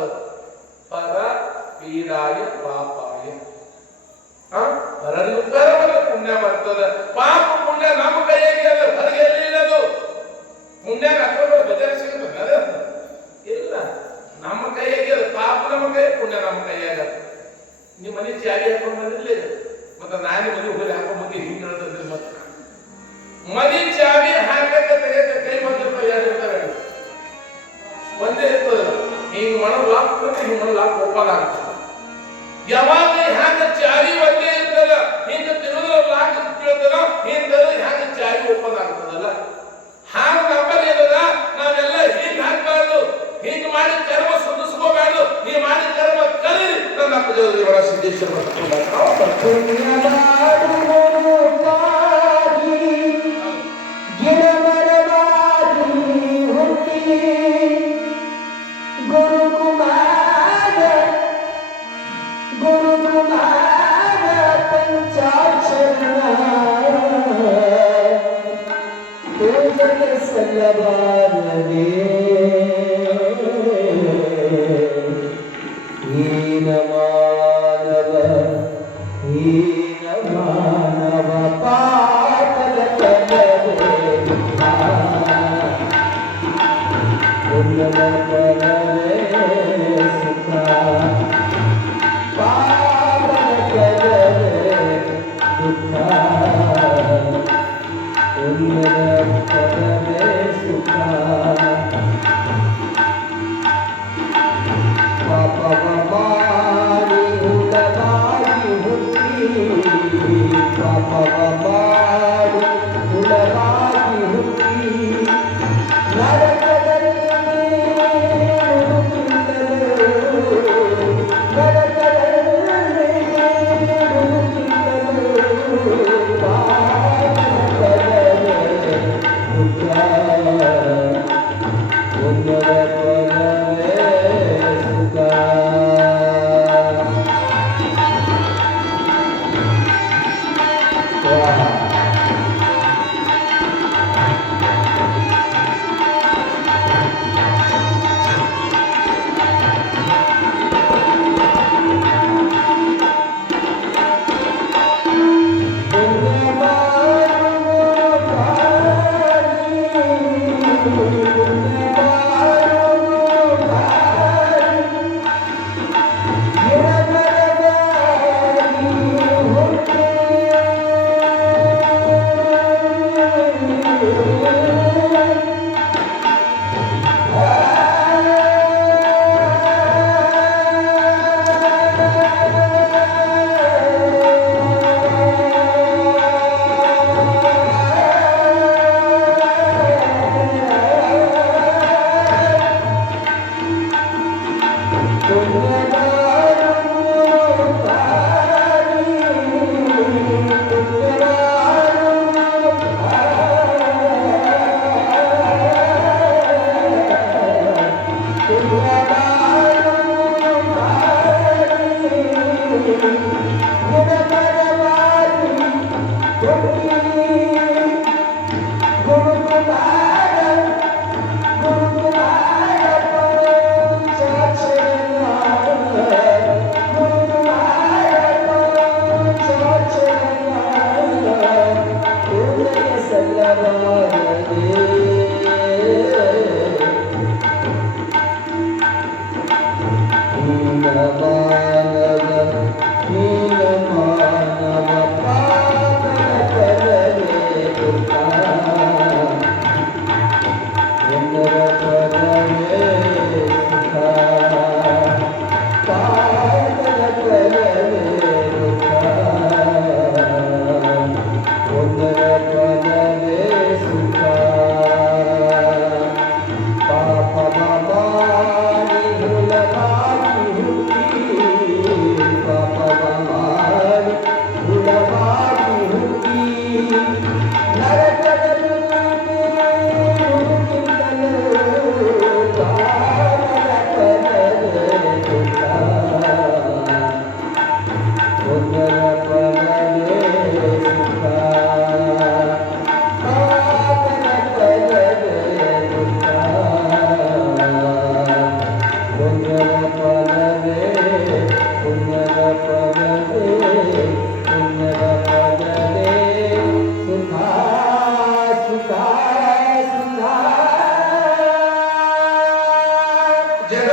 ಪರ ಪೀಡಾಯ ಪಾಪಾಯ. ಪರನಿಗೆ ಉಪಕಾರ ಬರ್ತದೆ, ಪುಣ್ಯ ಬರ್ತದೆ. ಪಾಪ ಪುಣ್ಯ ನಮ್ಮ ಕೈಯಾಗಿ ಅದ, ಹೊರಗೆ ಎಲ್ಲಿಲ್ಲದು. ಪುಣ್ಯ ಅಕ್ರಮ ಬಜಾರ್ ಸಿಗುತ್ತೆ ಇಲ್ಲ, ನಮ್ಮ ಕೈಯಾಗಿ ಅದು. ಪಾಪ ನಮ್ಮ ಕೈ, ಪುಣ್ಯ ನಮ್ಮ ಕೈಯಾಗ. ನೀವು ಮನೆ ಚಾಗಿ ಹಾಕೊಂಡು ಬಂದಿರ್ಲಿ, ಮತ್ತೆ ನಾನೇ ಮನೆ ಹೋಗಿ ಹಾಕೊಂಡ್ ಬಂದು ಹಿಂಗೆ ಹೇಳ್ತಂದ್ರೆ ಮತ್ತೆ ಮನೆ ಚಾವಿ ಹಾಕಕ್ಕೆ ತೆಗೆಯಕ ಕೈ ಬಂದಿರ್ತಾವೆ, ಯಾರು ಇರ್ತಾವೆ ಒಂದೇ ಇರ್ತದಲ್ಲ. ಹಿಂಗ್ ಮಣ ಲಾಕ್ ಹಿಂಗ್ ಮಣ ಲಾಕ್ ಓಪನ್ ಆಗ್ತದೆ. ಯಾವಾಗ ಹ್ಯಾಂಗ ಚಾವಿ ಒಂದೇ ಇರ್ತದ, ಹಿಂಗ ತಿರುಗಿದ್ರೆ ಲಾಕ್ ಬೀಳ್ತದ, ಹಿಂಗದ ಹ್ಯಾಂಗ ಚಾವಿ ಓಪನ್ ಆಗ್ತದಲ್ಲ. ಹಾಗ ನಮ್ಮಲ್ಲಿ ಏನದ, ನಾವೆಲ್ಲ ಹಿಂಗ್ ಹಾಕ್ಬಾರ್ದು, ಹಿಂಗ್ ಮಾಡಿ ಕರ್ಮ ಸುಧಿಸ್ಕೋಬಾರ್ದು. ನೀವು ಮಾಡಿ ಕರ್ಮ ಕಲೀರಿ. ನನ್ನ ಅಪ್ಪ ಸಿದ್ದೇಶ್ವರ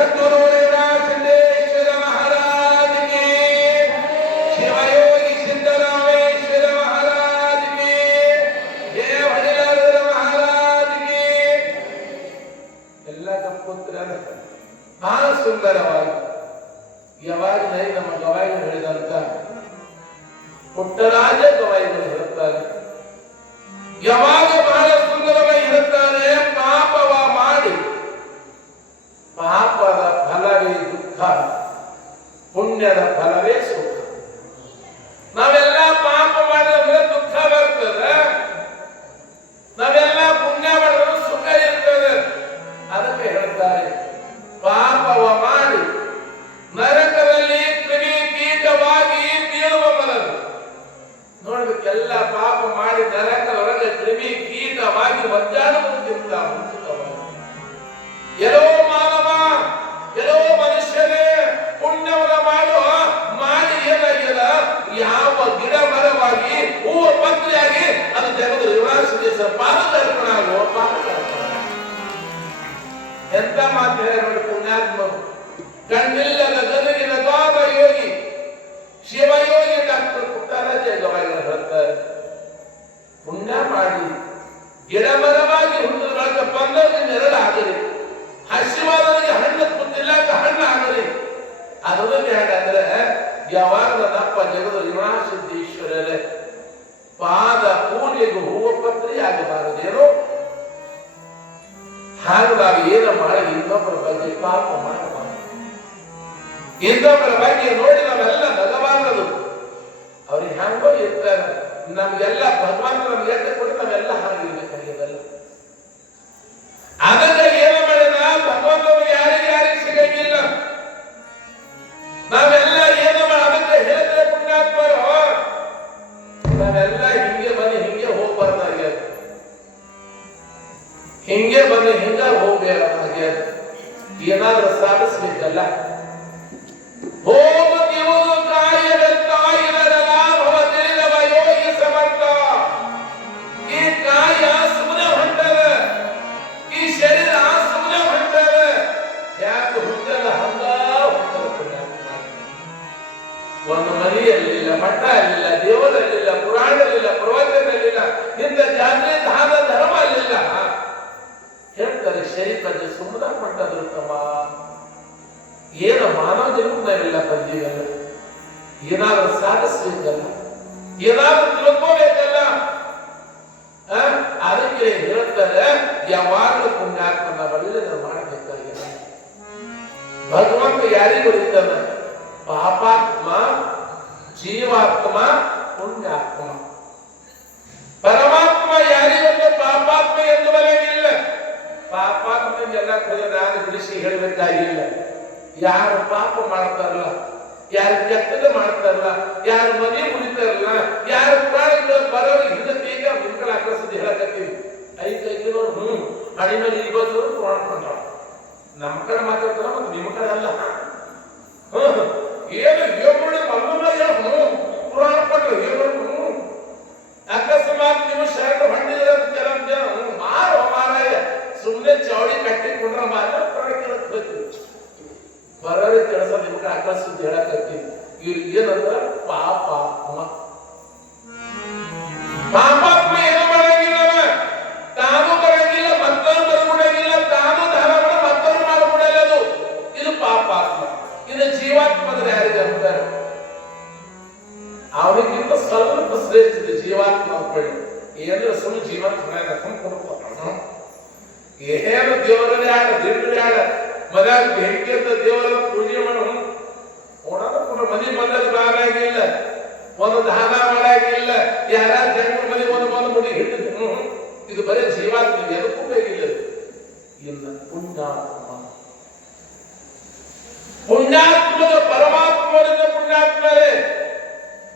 ಜಗದ್ಗುರು ಸಿದ್ದೇಶ್ವರ ಮಹಾರಾಜ್ ಕಿ, ಶಿವಯೋಗಿ ಸಿದ್ದರಾಮೇಶ್ವರ ಮಹಾರಾಜ್ ಕಿ, ಜಯ ಹೊಡಿಲಾರ ಮಹಾರಾಜ್ ಕಿ. ಎಲ್ಲ ತಪ್ಪುತ್ರ ಬಹಳ ಸುಂದರವಾಗಿ ಯಾವಾಗ ನಮ್ಮ ಗವಾಯಿಗಳು ಹೇಳಿದಂತ ಪುಟ್ಟರಾಜ ಗವಾಯಿಗಳು ಹೇಳುತ್ತಾರೆ. ಯಾವಾಗ ಬಹಳ ಸುಂದರವಾಗಿ ಹೇಳುತ್ತಾರೆ, ಪಾಪವ ಮಾಡಿ ಪಾಪದ ಫಲವೇ ದುಃಖ, ಪುಣ್ಯದ ಫಲವೇ ಸುಖ. ನಾವೆಲ್ಲ ಪಾಪ ಮಾಡಿದ್ರೆ ದುಃಖ ಬರ್ತದೆ, ನಾವೆಲ್ಲ ಪುಣ್ಯ ಮಾಡಿದ್ರೆ ಸುಖ ಇರ್ತದೆ. ಅದಕ್ಕೆ ಹೇಳ್ತಾರೆ, ಪಾಪವ ಮಾಡಿ ನರಕದಲ್ಲಿ ಕ್ರಿಮಿ ಕೀಟವಾಗಿ ಬೀಳುವ ಬದಲು. ನೋಡ್ಬೇಕೆಲ್ಲ ಪಾಪ ಮಾಡಿ ನರಕದೊಳಗೆ ಕ್ರಿಮಿ ಕೀಟವಾಗಿ ಒದ್ದಾಡುವುದಕ್ಕಿಂತ ಮುಂಚಿತವಾಗಿ ಎಲ್ಲೋ ಮಾನವ, ಎಲ್ಲೋ ಮನುಷ್ಯನೇ ಪುಣ್ಯವನ್ನ ಮಾಡುವ ಮಾಡಿ ಏನಾಗಿಲ್ಲ, ಯಾವ ಗಿಡ ಮರವಾಗಿ ಹೂವು ಪತ್ರಿಯಾಗಿ ಅದು ಜಗದ ವಿವಾಸಿದ ಪಾದದರ್ಪಣಾಗುವ ಪಾದದರ್ಪಣ. ಎಂತ ಮಾತು ಹೇಳಿ ಪುಣ್ಯಾತ್ಮರು. ಕಣ್ಣಿಲ್ಲದ ಗದಗಿನ ದ್ವಾದ ಯೋಗಿ ಶಿವಯೋಗಿ ಡಾಕ್ಟರ್ ಪುಟ್ಟರಾಜ ಗವಾಯಿಗಳು ಹೇಳ್ತಾರೆ, ಪುಣ್ಯ ಮಾಡಿ ಗಿಡ ಮರವಾಗಿ ಹುಟ್ಟಿದ ಬಂದವರಿಗೆ ನೆರಳಾಗಲಿ, ಹಸಿವಾದವರಿಗೆ ಹಣ್ಣು ಕುತ್ತಿಲ್ಲಕ ಹಣ್ಣು ಆಗಲಿ. ಅದನ್ನು ಹೇಳಂದ್ರೆ ಯಾವಾಗ ನನ್ನಪ್ಪ ಜಗದ ವಿನಾಶಿದ್ದೇಶ್ವರರೇ ಪಾದ ಪೂಜೆಗೂ ಹೂವು ಪತ್ರಿ ಆಗಬಾರದೇನೋ ಹಾಗೆ ನಾವು ಏನು ಮಾಡಿ ಇನ್ನೊಬ್ಬರ ಬಗ್ಗೆ ಪಾಪ ಮಾಡಬಾರದು, ಇನ್ನೊಬ್ಬರ ಬಗ್ಗೆ ನೋಡಿ ನಾವೆಲ್ಲ ನಗಬಾರದು. ಅವ್ರಿಗೆ ಹ್ಯಾಂಗೋ ಇರ್ತಾರೆ, ನಮ್ಗೆಲ್ಲ ಭಗವಂತ ನಮ್ಗೆ ಎಟ್ಟು ಕೊಟ್ಟು ನಾವೆಲ್ಲ ಹಾಗಿರ್ಬೇಕಾಗಿದಲ್ಲ. ಅದಕ್ಕೆ ಏನು ಮಾಡಿದ ಭಗವಂತ ಯಾರಿಗೆ ಸಿಗಂಗಿಲ್ಲ. ನಾವೆಲ್ಲ ಏನು ಮಾಡಿ ಅದಕ್ಕೆ ಹೇಳಿದ್ರೆ ಪುಣ್ಯಾತ್ಮರು ನಾವೆಲ್ಲ ಹಿಂಗೆ ಬನ್ನಿ ಹಿಂಗೆ ಹೋಗ್ಬಾರ್ದಾಗ್ಯ, ಹಿಂಗೆ ಬನ್ನಿ ಹಿಂಗ ಹೋಗ್ಬೇಕಾಗ್ಯ. ಏನಾದ್ರೂ ಸಾಧಿಸ್ಬೇಕಲ್ಲ. ಹೋಗುತ್ತಿರುವುದು ಕಾಯವೆತ್ತ ಇದರ ಲಾಭವ ತಿಳಿದವ ಯೋಗಿ ಸಮರ್ಥ. ಈ ಕಾಯ ಸುಮ್ಮನೆ ಹೊಂಟದ, ಈ ಶರೀರ ಸುಮ್ಮನೆ ಹೊಂಟದ. ಯಾಕೆ ಹುಟ್ಟದ ಹಂಗ ಹೊಂಟದ? ಒಂದು ಮನೆಯಲ್ಲಿಲ್ಲ, ಮಠ ಅಲ್ಲಿಲ್ಲ, ದೇವರಲ್ಲಿಲ್ಲ, ಪುರಾಣದಲ್ಲಿಲ್ಲ, ಪ್ರವಚನದಲ್ಲಿಲ್ಲ, ಇಂಥ ಜಾತಿ ದಾನ ಧರ್ಮ ಅಲ್ಲಿಲ್ಲ. ಹೇಳ್ತಾರೆ ಶರೀರದ ಸುಮ್ಮನೆ ಹೊಂಟದ್ರು ತಮ್ಮ. ಏನು ಮಾನವ ಜನ್ಮದಲ್ಲ ಬಂದಿವಲ್ಲ, ಏನಾದ್ರೂ ಸಾಧಿಸ್ಬೇಕಲ್ಲ, ಏನಾದ್ರೂ ತಿಳ್ಕೋಬೇಕಲ್ಲ. ಅದಕ್ಕೆ ಹೇಳ್ತಾರೆ ಯಾವಾಗಲೂ ಪುಣ್ಯಾತ್ಮನ ಒಳ್ಳೆಯದು ಮಾಡಬೇಕಾಗಿದೆ. ಭಗವಂತ ಯಾರಿಗೂ ಇದ್ದಾನೆ, ಪಾಪಾತ್ಮ, ಜೀವಾತ್ಮ, ಪುಣ್ಯಾತ್ಮ. ಪರಮಾತ್ಮ ಯಾರಿಗೊಂದು ಪಾಪಾತ್ಮ ಎಂದು ಬರೆಯಲಿಲ್ಲ. ಪಾಪಾತ್ಮಗೆಲ್ಲ ನಾನು ಬಿಡಿಸಿ ಹೇಳಬೇಕಾಗಿಲ್ಲ. ಯಾರು ಪಾಪ ಮಾಡ್ತಾರಲ್ಲ, ಯಾರು ಕೆಟ್ಟದ ಮಾಡ್ತಾರಲ್ಲ, ಯಾರು ಮನೆ ಮುಡಿತಾರಲ್ಲ, ಯಾರು ಪ್ರಾಣಿಗಳು ಬರೋರಿಗೆ ಹಿಂದಕ್ಕೆ ನಿಮ್ಗಳ ಆಕರ್ಷಿತ ಹೇಳಕತ್ತೀವಿ. ಐದು ಅಡಿ ಮೇಲೆ ಈ ಬಂದ್ರು ಮಾಡ್ಕೊಂಡ ನಮ್ಮ ಕಡೆ ಮಾತಾಡ್ತಾರ, ಮತ್ತೆ ನಿಮ್ಮ ಕಡೆ ಅಲ್ಲ. ಏನು ಯೋಗಗಳು ಪುರಾಣ ಪಟ್ರು ಯೋಗಗಳು ಅಕಸ್ಮಾತ್ ನೀವು ಶರಣ ಹೊಂದಿದ್ರೆ ಕೆಲವು ಜನ ಮಾರಾಯ ಸುಮ್ಮನೆ ಚೌಡಿ ಕಟ್ಟಿಕೊಂಡ್ರೆ ಮಾತ್ರ ಬರೋರಿ ಕೆಲಸ ನಿಮ್ಗೆ ಆಕರ್ಷಿತ ಹೇಳಕತ್ತೀವಿ. ಇವ್ರಿಗೆ ಏನಂದ್ರ ಪಾಪಾತ್ಮ. ಪಾಪಾತ್ಮ ಏನು ಮಾಡಂಗಿಲ್ಲ, ತಾನು ಬರಂಗಿಲ್ಲ, ಮತ್ತೊಂದು ಬರ್ಬಿಡಂಗಿಲ್ಲ, ತಾನು ದಾನ ಮಾಡ ಮತ್ತೊಂದು ಮಾಡ್ಬಿಡಲ್ಲ. ಇದು ಪಾಪಾತ್ಮ. ಇದು ಜೀವಾತ್ಮದ್ರೆ ಯಾರಿಗೆ ಅಂತಾರೆ, ಅವನಿಗಿಂತ ಸ್ವಲ್ಪ ಶ್ರೇಷ್ಠ ಇದೆ ಜೀವಾತ್ಮ ಅಂದ್ಕೊಳ್ಳಿ. ಏನಂದ್ರೆ ಸುಮ್ಮನೆ ಜೀವಾತ್ಮ ಏನು ದೇವರಲ್ಲಿ ಆಡ ದಿಂಡ್ರಿ ಆಡ ಮನ್ಯಾಗ ಬೆಂಕಿ ಅಂತ ದೇವರ ಪೂಜೆ ಮಾಡೋ ಓಡಾಡ ಮನೆ ಬಂದಾಗ ಬಾರಾಗಿಲ್ಲ, ಒಂದು ದಾನ ಮಾಡಾಗಿಲ್ಲ, ಯಾರ ಜನರ ಮನೆ ಒಂದು ಮುಡಿ ಹಿಡಿದು ಇದು ಬರೀ ಜೀವಾತ್ಮ, ಎದಕ್ಕೂ ಬೇಕಿಲ್ಲ. ಇನ್ನು ಪುಣ್ಯಾತ್ಮ, ಪುಣ್ಯಾತ್ಮದ ಪರಮಾತ್ಮರಿಂದ ಪುಣ್ಯಾತ್ಮರೇ.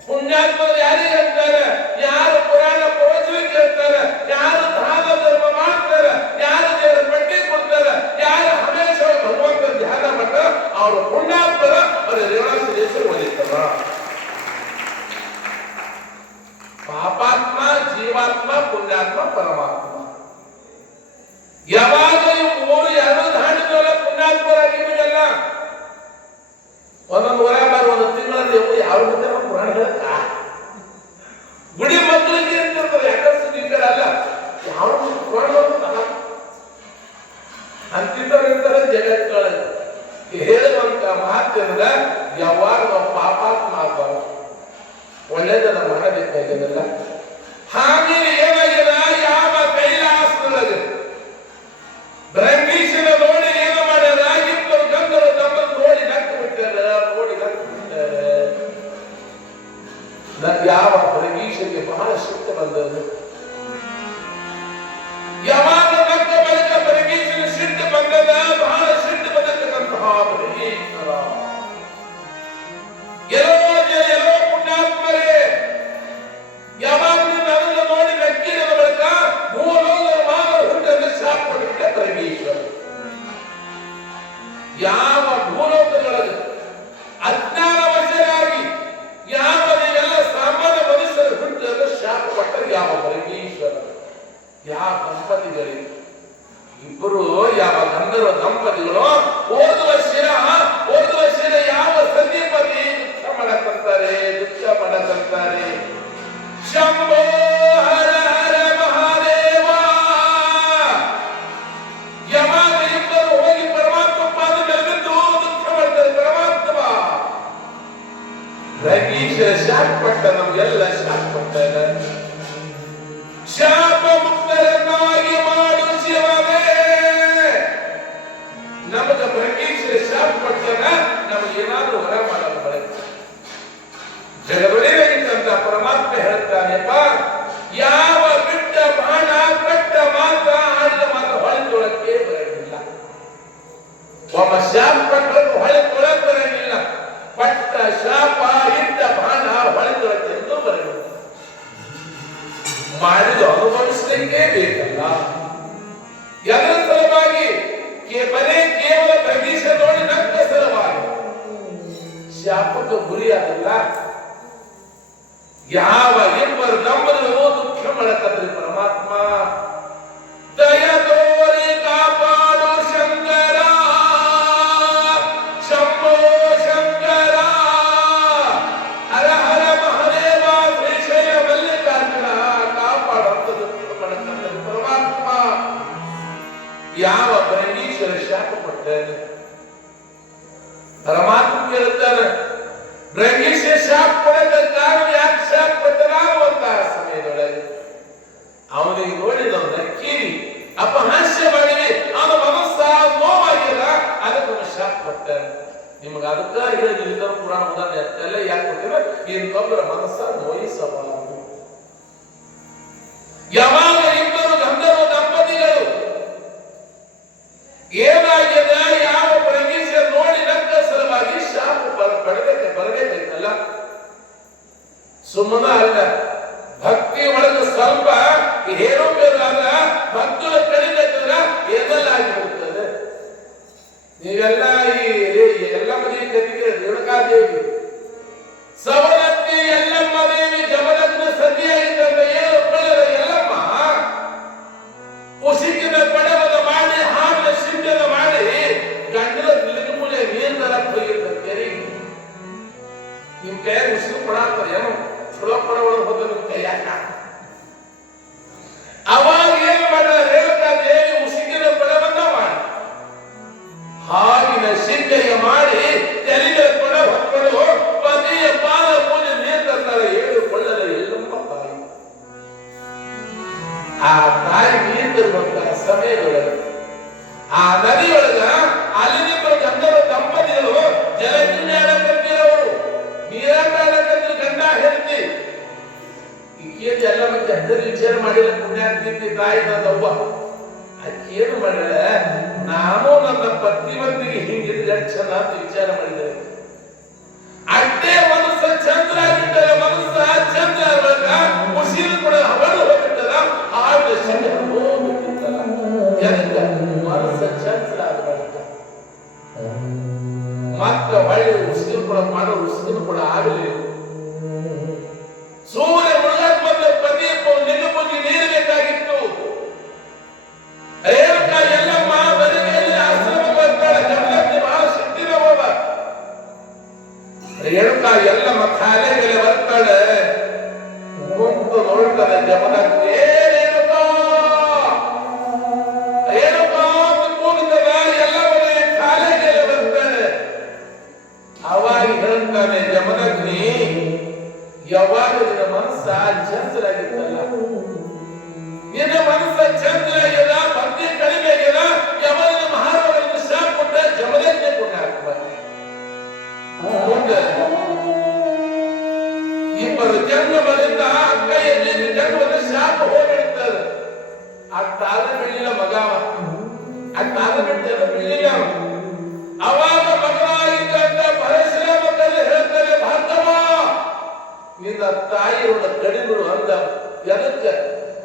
ಪುಣ್ಯಾತ್ಮರು ಯಾರಿಗೆ ಅಂತಾರೆ? ಯಾರು ಪುರಾಣ ಪ್ರವಚನ ಕೇಳ್ತಾರೆ, ಯಾರು ದಾನ ಧರ್ಮ ಮಾಡ್ತಾರೆ, ಯಾರು ದೇವರ ಪಟ್ಟಿ ಕೊಡ್ತಾರೆ, ಯಾರು ಹಮೇಶ ಭಗವಂತ ಧ್ಯಾನ ಮಾಡ್ತಾರೆ, ಅವರು ಪುಣ್ಯಾತ್ಮರ ಅವರ ರೇವಣಾಸಿದೇಶ್ವರ ಒಲಿತಾರ. ಪಾಪಾತ್ಮ, ಜೀವಾತ್ಮ, ಪುಣ್ಯಾತ್ಮ, ಪರಮಾತ್ಮ ಒಂದೊಂದು ವರ ಒಂದು ತಿಂಗಳಲ್ಲಿ ಯಾವ ಪುರಾಣ ಹೇಳಕ್ಕ ಗುಡಿ ಮಕ್ಕಳಿಗೆ ಇರ್ತಿರ್ತದೆ ಯಾಕಂದ್ರೆ ಈ ಕಡೆ ಅಲ್ಲ ಯಾವ ಪುರಾಣ ಅಂತಿದ್ದವ್ರು ಇರ್ತಾರೆ ಜಗತ್ತೊಳಗೆ ಹೇಳುವಂತ ಮಾತಿಂದ ಯಾವಾಗ ನಾವು ಪಾಪಾತ್ಮ ಆಗಬಾರ್ದು ಒಳ್ಳೇದನ್ನ ಮಾಡಬೇಕಾಗಿಲ್ಲ. ಹಾಗೆ ಏನಾಗಿದೆ ಯಾವ ಕೈಲಾಸದೊಳಗೆ ಬ್ರಹ್ಮೀಶನ ನೋಡಿ ಏನು ಮಾಡ್ಯಾರ ಇಬ್ಬರು ಗಂಧರು ತಮ್ಮನ್ನು ನೋಡಿ ನಕ್ಕು ಬಿಟ್ಟಾರ ಯಾವ ಬ್ರಹ್ಮೀಶನಿಗೆ ಬಹಳ ಸಿಟ್ಟು ಬಂದದ್ದು. ಯಾವಾಗ ನಕ್ಕ ಬಳಿಕ ಬ್ರಹ್ಮೀಶನ ಸಿಟ್ಟು ಬಂದದ ಬಹಳ ಸಿಟ್ಟು ಬಂದತಕ್ಕಂತಹ ಬ್ರಹ್ಮೀಶ್ವರ ಎಲ್ಲೋ ಪುಣ್ಯಾತ್ಮರೇ ಯಾವಾಗ ಅದನ್ನು ನೋಡಿ ನಕ್ಕಿದ ಬಳಿಕ ಹುಟ್ಟನ್ನು ಶಾಪ ಕೊಟ್ಟಿದ್ದ ಬ್ರಹ್ಮೀಶ್ವರ. ಯಾವ ಭೂಲೋಕದೊಳಗೆ ಅಜ್ಞಾನವಶರಾಗಿ ಯಾವ ನೀವೆಲ್ಲ ಸಾಮಾನ್ಯ ಮನುಷ್ಯರು ಹುಟ್ಟನ್ನು ಶಾಪ ಕೊಟ್ಟರು ಯಾವ ಬ್ರಹ್ಮೀಶ್ವರ. ಯಾವ ದಂಪತಿಗಳಿಗೆ ಇಬ್ಬರು ಯಾವ ಗಂಧರ್ವ ದಂಪತಿಗಳು ಓದುವ ಶಿರ ಯಾವ ಸಂದೀಪದಿ ದುಃಖ ಮಾಡಕಂತಾರೆ ಶಂಭೋ ಹರ ಹರ ಮಹಾದೇವ. ಯಾವಾಗ ಇಬ್ಬರು ಹೋಗಿ ಪರಮಾತ್ಮ ಪಾದ ಮೇಲೆ ಬಿದ್ದು ದುಃಖ ಮಾಡ್ತಾರೆ ಪರಮಾತ್ಮ ಬ್ರಹ್ಮೀಶ್ವರ ಶಾಪ ಕೊಟ್ಟ ನಮ್ಗೆಲ್ಲ ಶಾಪ ಕೊಟ್ಟ ಶಾಪ ಮುಕ್ತರನ್ನಾಗಿ ಮಾಡು ಶಿವನೇ. ನಮಗ ಬ್ರಹ್ಮೀಶ್ವರ ಶಾಪ ಕೊಟ್ಟಾಗ ನಮಗೆ ಏನಾದ್ರೂ ಹೊರ ಮಾಡಲು ಬರುತ್ತೆ. ಜಗದೊಡೆಯಂತ ಪರಮಾತ್ಮ ಹೇಳ್ತಾನೆಪ್ಪ ಯಾವ ಬಿಟ್ಟ ಬಾಣ ಕಟ್ಟ ಮಾತ್ರ ಆಡಿದ ಮಾತ್ರ ಹೊಳೆತೊಳಕ್ಕೆ ಬರಂಗಿಲ್ಲ. ಒಬ್ಬ ಶಾಪ ಕೊಟ್ಟರು ಹೊಳೆತೊಳಕ್ಕೆ ಬರಂಗಿಲ್ಲ. ಪಟ್ಟ ಶಾಪ ಇಟ್ಟ ಬಾಣ ಹೊಳೆತೊಳಕ್ಕೆ ಎಂದು ಬರಂಗಿಲ್ಲ. ಮಾಡಿದ ಅನುಭವಿಸಲಿಕ್ಕೆ ಬೇಕಲ್ಲ. ಅದರ ಸಲುವಾಗಿ ಬರೇ ಕೇವಲ ಬ್ರಹ್ಮೀಶ ನೋಡಿ ನಕ್ಕ ಸಲುವಾಗಿ ಶಾಪಕ್ಕೆ ಗುರಿಯಾಗಲ್ಲ. ಯಾವ ಇಬ್ಬರು ದಂಪತಿಗಳು ದುಃಖ ಮಾಡಕಂದ್ರೆ ಪರಮಾತ್ಮ ದಯ ತೋರಿ ಕಾಪಾಡು ಶಂಕರ ಶಂಭೋ ಶಂಕರ ಹರ ಹರ ಮಹಾದೇವ ಶ್ರೀಶೈಲ ಮಲ್ಲಿಕಾರ್ಜುನ ಕಾಪಾಡುವಂತ ದುಃಖ ಮಾಡಕಂದ್ರೆ ಪರಮಾತ್ಮ. ಯಾವ ಬ್ರಹ್ಮೀಶ್ವರ ಶಾಪ ಕೊಡ್ತಾನೆ ಪರಮಾತ್ಮ ಕೇಳುತ್ತಾನೆ ಬ್ರಹ್ಮೀಶ್ವರ ಶಾಪ ಕೊಡಕ್ಕೆ ಕಾರಣ ಯಾಕೆ ಶಾಪ ಕೊಟ್ಟನಾಗುವಂತಹ ಸಮಯದೊಳಗೆ ಅವನಿಗೆ ನೋಡಿದ ನಕ್ಕೀರಿ ಅಪಹಾಸ್ಯ ಮಾಡಿವಿ ಅವನ ಮನಸ್ಸ ನೋವಾಗಿಲ್ಲ ಅದಕ್ಕೆ ಶಾಪ ಕೊಡ್ತಾನೆ. ನಿಮಗೆ ಅದಕ್ಕ ಹೇಳಿದ ಪುರಾಣ ಉದಾಹರಣೆ ಎಲ್ಲ ಯಾಕೆ ಕೊಟ್ಟಿಲ್ಲ ಇನ್ನೊಬ್ಬರ ಮನಸ್ಸ ನೋಯಿಸಬಾರದು. ಯಾವಾಗ ಇಬ್ಬರು ಗಂಧರ್ವ ದಂಪತಿಗಳು ಏನಾಗಿದೆ ಯಾವ ಬ್ರಹ್ಮೀಶ್ವರ ನೋಡಿ ನಕ್ಕ ಸಲುವಾಗಿ ಶಾಪ ಬರಬೇಕಲ್ಲ. ಸುಮ್ಮನ ಅಲ್ಲ ಭಕ್ತಿ ಒಳಗೆ ಸ್ವಲ್ಪ ಏರುಪೇರಾದ ಭಕ್ತರು ಕಡಿಮೆ ಏನೆಲ್ಲ ಆಗಿಬಿಡುತ್ತದೆ. ನೀವೆಲ್ಲ ಎಲ್ಲ ಮದುವೆ ಕದಿಗೆ ರೇಣುಕಾದೇವಿ ಸವಲತ್ತಿ ಎಲ್ಲಮ್ಮ ದೇವಿ ಜಮಲಗ್ನ ಸತಿಯಾಗಿದ್ದ ಏನು ಕೊಳ್ಳದ ಎಲ್ಲಮ್ಮ ಉಸಿಕಿನ ಪಡವದ ಮಾಡಿ ಹಾವಿನ ಸಿಂಡನ ಮಾಡಿ ಗಂಡನ ಮೂಲೆ ನೀರು ತರಕ್ಕೆ ಹೋಗಿರ್ತಾರೆ ಕೆರೆ. ನಿಮ್ ಕೈಯಾಗ ಉಸಿರು ಕೊಡಾಕ್ತಾರೆ ಏನೋ ಚಲೋ ಪಡವಳು ಹೋದ ನಿಮ್ ಕೈಯಾಗ. ಅವಾಗ ಏನ್ ಮಾಡಿದ ರೇಣುಕಾ ದೇವಿ ಉಸಿಕಿನ ಪಡವನ್ನ ಮಾಡಿ ಹಾವಿನ ಸಿಂಡೆಯ ಮಾಡಿ ತೆರಿಗೆ ಕೊಡ ಹೊತ್ಕೊಂಡು ಪತಿಯ ಪಾದ ಪೂಜೆ ನೀರು ತಂದಾಳೆ. ಹೇಳಿಕೊಳ್ಳದ ಎಲ್ಲಮ್ಮ ತಾಯಿ ಆ ತಾಯಿ ನೀರು ತರುವಂತಹ ಸಮಯದೊಳಗೆ ಆ ನದಿಯೊಳಗ ಅಲ್ಲಿನಿಬ್ಬರು ಗಂಧರ್ವ ದಂಪತಿಗಳು ಜಲಕಿನ್ಯಾಡಕತ್ತಿರವರು ನೀರಾಟಾಡಕತ್ತಿರ ಗಂಡ ಹೆಂಡತಿ. ಈಕೇನು ಎಲ್ಲ ಮತ್ತೆ ಅದ್ರ ವಿಚಾರ ಮಾಡಿಲ್ಲ ಪುಣ್ಯಾತ್ತಿ ತಾಯಿ ನನ್ನವ್ವ ಆಕೇನು ಮಾಡಿಲ್ಲ ನಾನು ನನ್ನ ಪತಿಮಂದಿಗೆ ಹಿಂಗಿದ್ರೆ ಚಂದ ಅಂತ ವಿಚಾರ ಮಾಡಿದರೆ ಅಡ್ಡೇ ಮನಸ್ಸ ಚಂದ್ರ ಆಗಿದ್ದರೆ ಮನಸ್ಸ ಚಂದ್ರ ಉಸಿರು ಕೂಡ ಅವಳು ಹೋಗಿದ್ದಲ್ಲ ಆಗ ಚಂದ್ರ ಹೋಗಿದ್ದಲ್ಲ ಎದಕ್ಕೆ ಮನಸ್ಸ ಚಂದ್ರ ಆಗಬಾರ್ದು. ಮತ್ತ ಒಳ್ಳೆ ಉಸಿರು ಕೂಡ ಮಾಡೋ ಉಸಿರು ಕೂಡ ಆಗಲಿಲ್ಲ. ಸೂರ್ಯ ಮುಳುಗಕ್ಕೆ ಬಂದ ಪತಿ ನಿಗಮಕ್ಕೆ ನೀರು ಬೇಕಾಗಿತ್ತು. ರೇಣುಕಾ ಎಲ್ಲಮ್ಮ ಬದುಕಲ್ಲಿ ಆಶ್ರಮ ಬರ್ತಾಳೆ. ಜಮಲಗ್ನಿ ಬಹಳ ಶಕ್ತಿನ ಹೋದ ರೇಣುಕಾ ಎಲ್ಲ ಕಾಲೆಗೆಲೆ ಬರ್ತಾಳೆ, ಕುಂತು ನೋಡ್ತಾಳೆ ಜಮದಗ್ನಿ. ರೇಣುಕಾ ರೇಣುಕಾ ಕೂಗ್ತದ, ಎಲ್ಲ ಕಾಲೆಗೆಲೆ ಬರ್ತಾಳೆ. ಅವಾಗ ಹೇಳ್ತಾನೆ ಜಮದಗ್ನಿ, ಯಾವಾಗ ನಿನ್ನ ಮನಸ್ಸ ಚಂಚಲಾಗಿತ್ತಲ್ಲ, ನಿನ್ನ ಮನಸ್ಸ ಚಂಚಲಾಗ್ಯದ, ಭಕ್ತಿ ಕಡಿಮೆ ಆಗ್ಯದ, ಯಮನ ಮಹಾರಾಜನ ಶಾಪ ಕೊಟ್ಟ ಜಮದಗ್ನಿ ಕೊಟ್ಟ ಇಬ್ಬರು ಜನ್ಮದಿಂದ ಕೈಯಲ್ಲಿ ಜನ್ಮದ ಶಾಪ ಹೋಗಿರ್ತದೆ. ಆ ತಾಳ ಬೆಳ್ಳಿಲ್ಲ ಮಗವ, ಆ ತಾಳ ಬೆಳ್ಳಿಲ್ಲ. ಅವಾಗ ಮಗನಾಗಿದ್ದಂತ ಪರಶುರಾಮ ಕಲೆ ಹೇಳ್ತಾರೆ, ಭಾರ್ಗವ ನಿನ್ನ ತಾಯಿಯವಳ ಕಡಿಬಿಡು ಅಂದ. ಎದಕ್ಕೆ?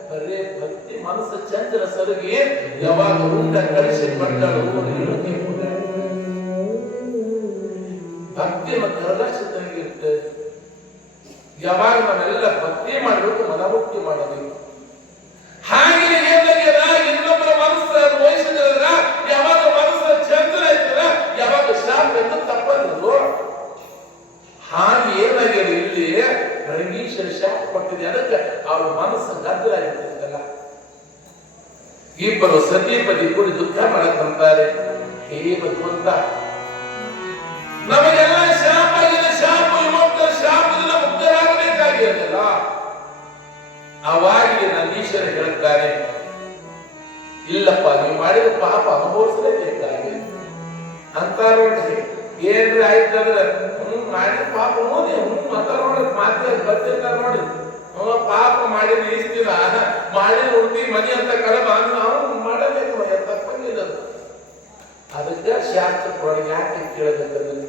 ಬರೇ ಭಕ್ತಿ ಮನಸ್ಸು ಚಂಚಲ ಸರಿಗೆ ಯಾವಾಗ ಉಂಡ ಕಳಿಸಿ ಬಂದಳು. ಭಕ್ತಿ ಮತ್ತು ಹರದಾಶಿತನಿಗಿರ್ತದೆ. ಯಾವಾಗ ನಾವೆಲ್ಲ ಭಕ್ತಿ ಮಾಡಬೇಕು, ಮನಮುಕ್ತಿ ಮಾಡಬೇಕು. ಹಾಗೆ ಏನಾಗ್ಯದ, ಇನ್ನೊಬ್ಬರ ಮನಸ್ಸು ವಹಿಸಿದ್ರ ಯಾವಾಗ ಮನಸ್ಸು ಚಂಚಲ ಇರ್ತದ, ಯಾವಾಗ ಶಾಪ ಎಂದು ತಪ್ಪದು. ಹಾಗೆ ಏನಾಗ್ಯದ, ಇಲ್ಲಿ ರಂಗೀಶ್ವರ ಶಾಪ ಕೊಟ್ಟಿದೆ. ಅದಕ್ಕೆ ಅವ್ರ ಮನಸ್ಸು ಗದ್ದಲಾಗಿರ್ತದಲ್ಲ. ಇಬ್ಬರು ಸತೀಪತಿ ಕೂಡಿ ದುಃಖ ಮಾಡಕ್ಕಂತಾರೆ, ಹೇ ಭಗವಂತ ನಮಗೆಲ್ಲ ಶಾಪ ಆಗಿದೆ, ಶಾಪ ವಿಮುಕ್ತ, ಶಾಪದಿಂದ ಮುಕ್ತರಾಗಬೇಕಾಗಿರಲಿಲ್ಲ. ಅವಾಗಿ ನಂದೀಶ್ವರ ಹೇಳುತ್ತಾರೆ, ಇಲ್ಲಪ್ಪ ನೀವು ಮಾಡಿದ ಪಾಪ ಅನುಭವಿಸಲೇಬೇಕಾಗಿ ಅಂತಾರ. ನೋಡ್ರಿ ಏನ್ರಿ ಆಯ್ತಂದ್ರೆ ಮಾಡಿದ ಪಾಪ ನೋಡಿ ಅಂತಾರ ನೋಡ್ರಿ, ಮಾತ್ರ ಬರ್ತಿರ್ತಾರ ನೋಡ್ರಿ. ಪಾಪ ಮಾಡಿ ನಿಲ್ಲಿಸ್ತೀರ, ಮಾಡಿ ಉಂಟಿ ಮನಿ ಅಂತ ಕಳಬ ನಾವು ಮಾಡಬೇಕು, ತಪ್ಪಂಗಿಲ್ಲ. ಅದಕ್ಕೆ ಶಾಸ್ತ್ರದೊಳಗೆ ಯಾಕೆ ಕೇಳಬೇಕಂದ್ರೆ,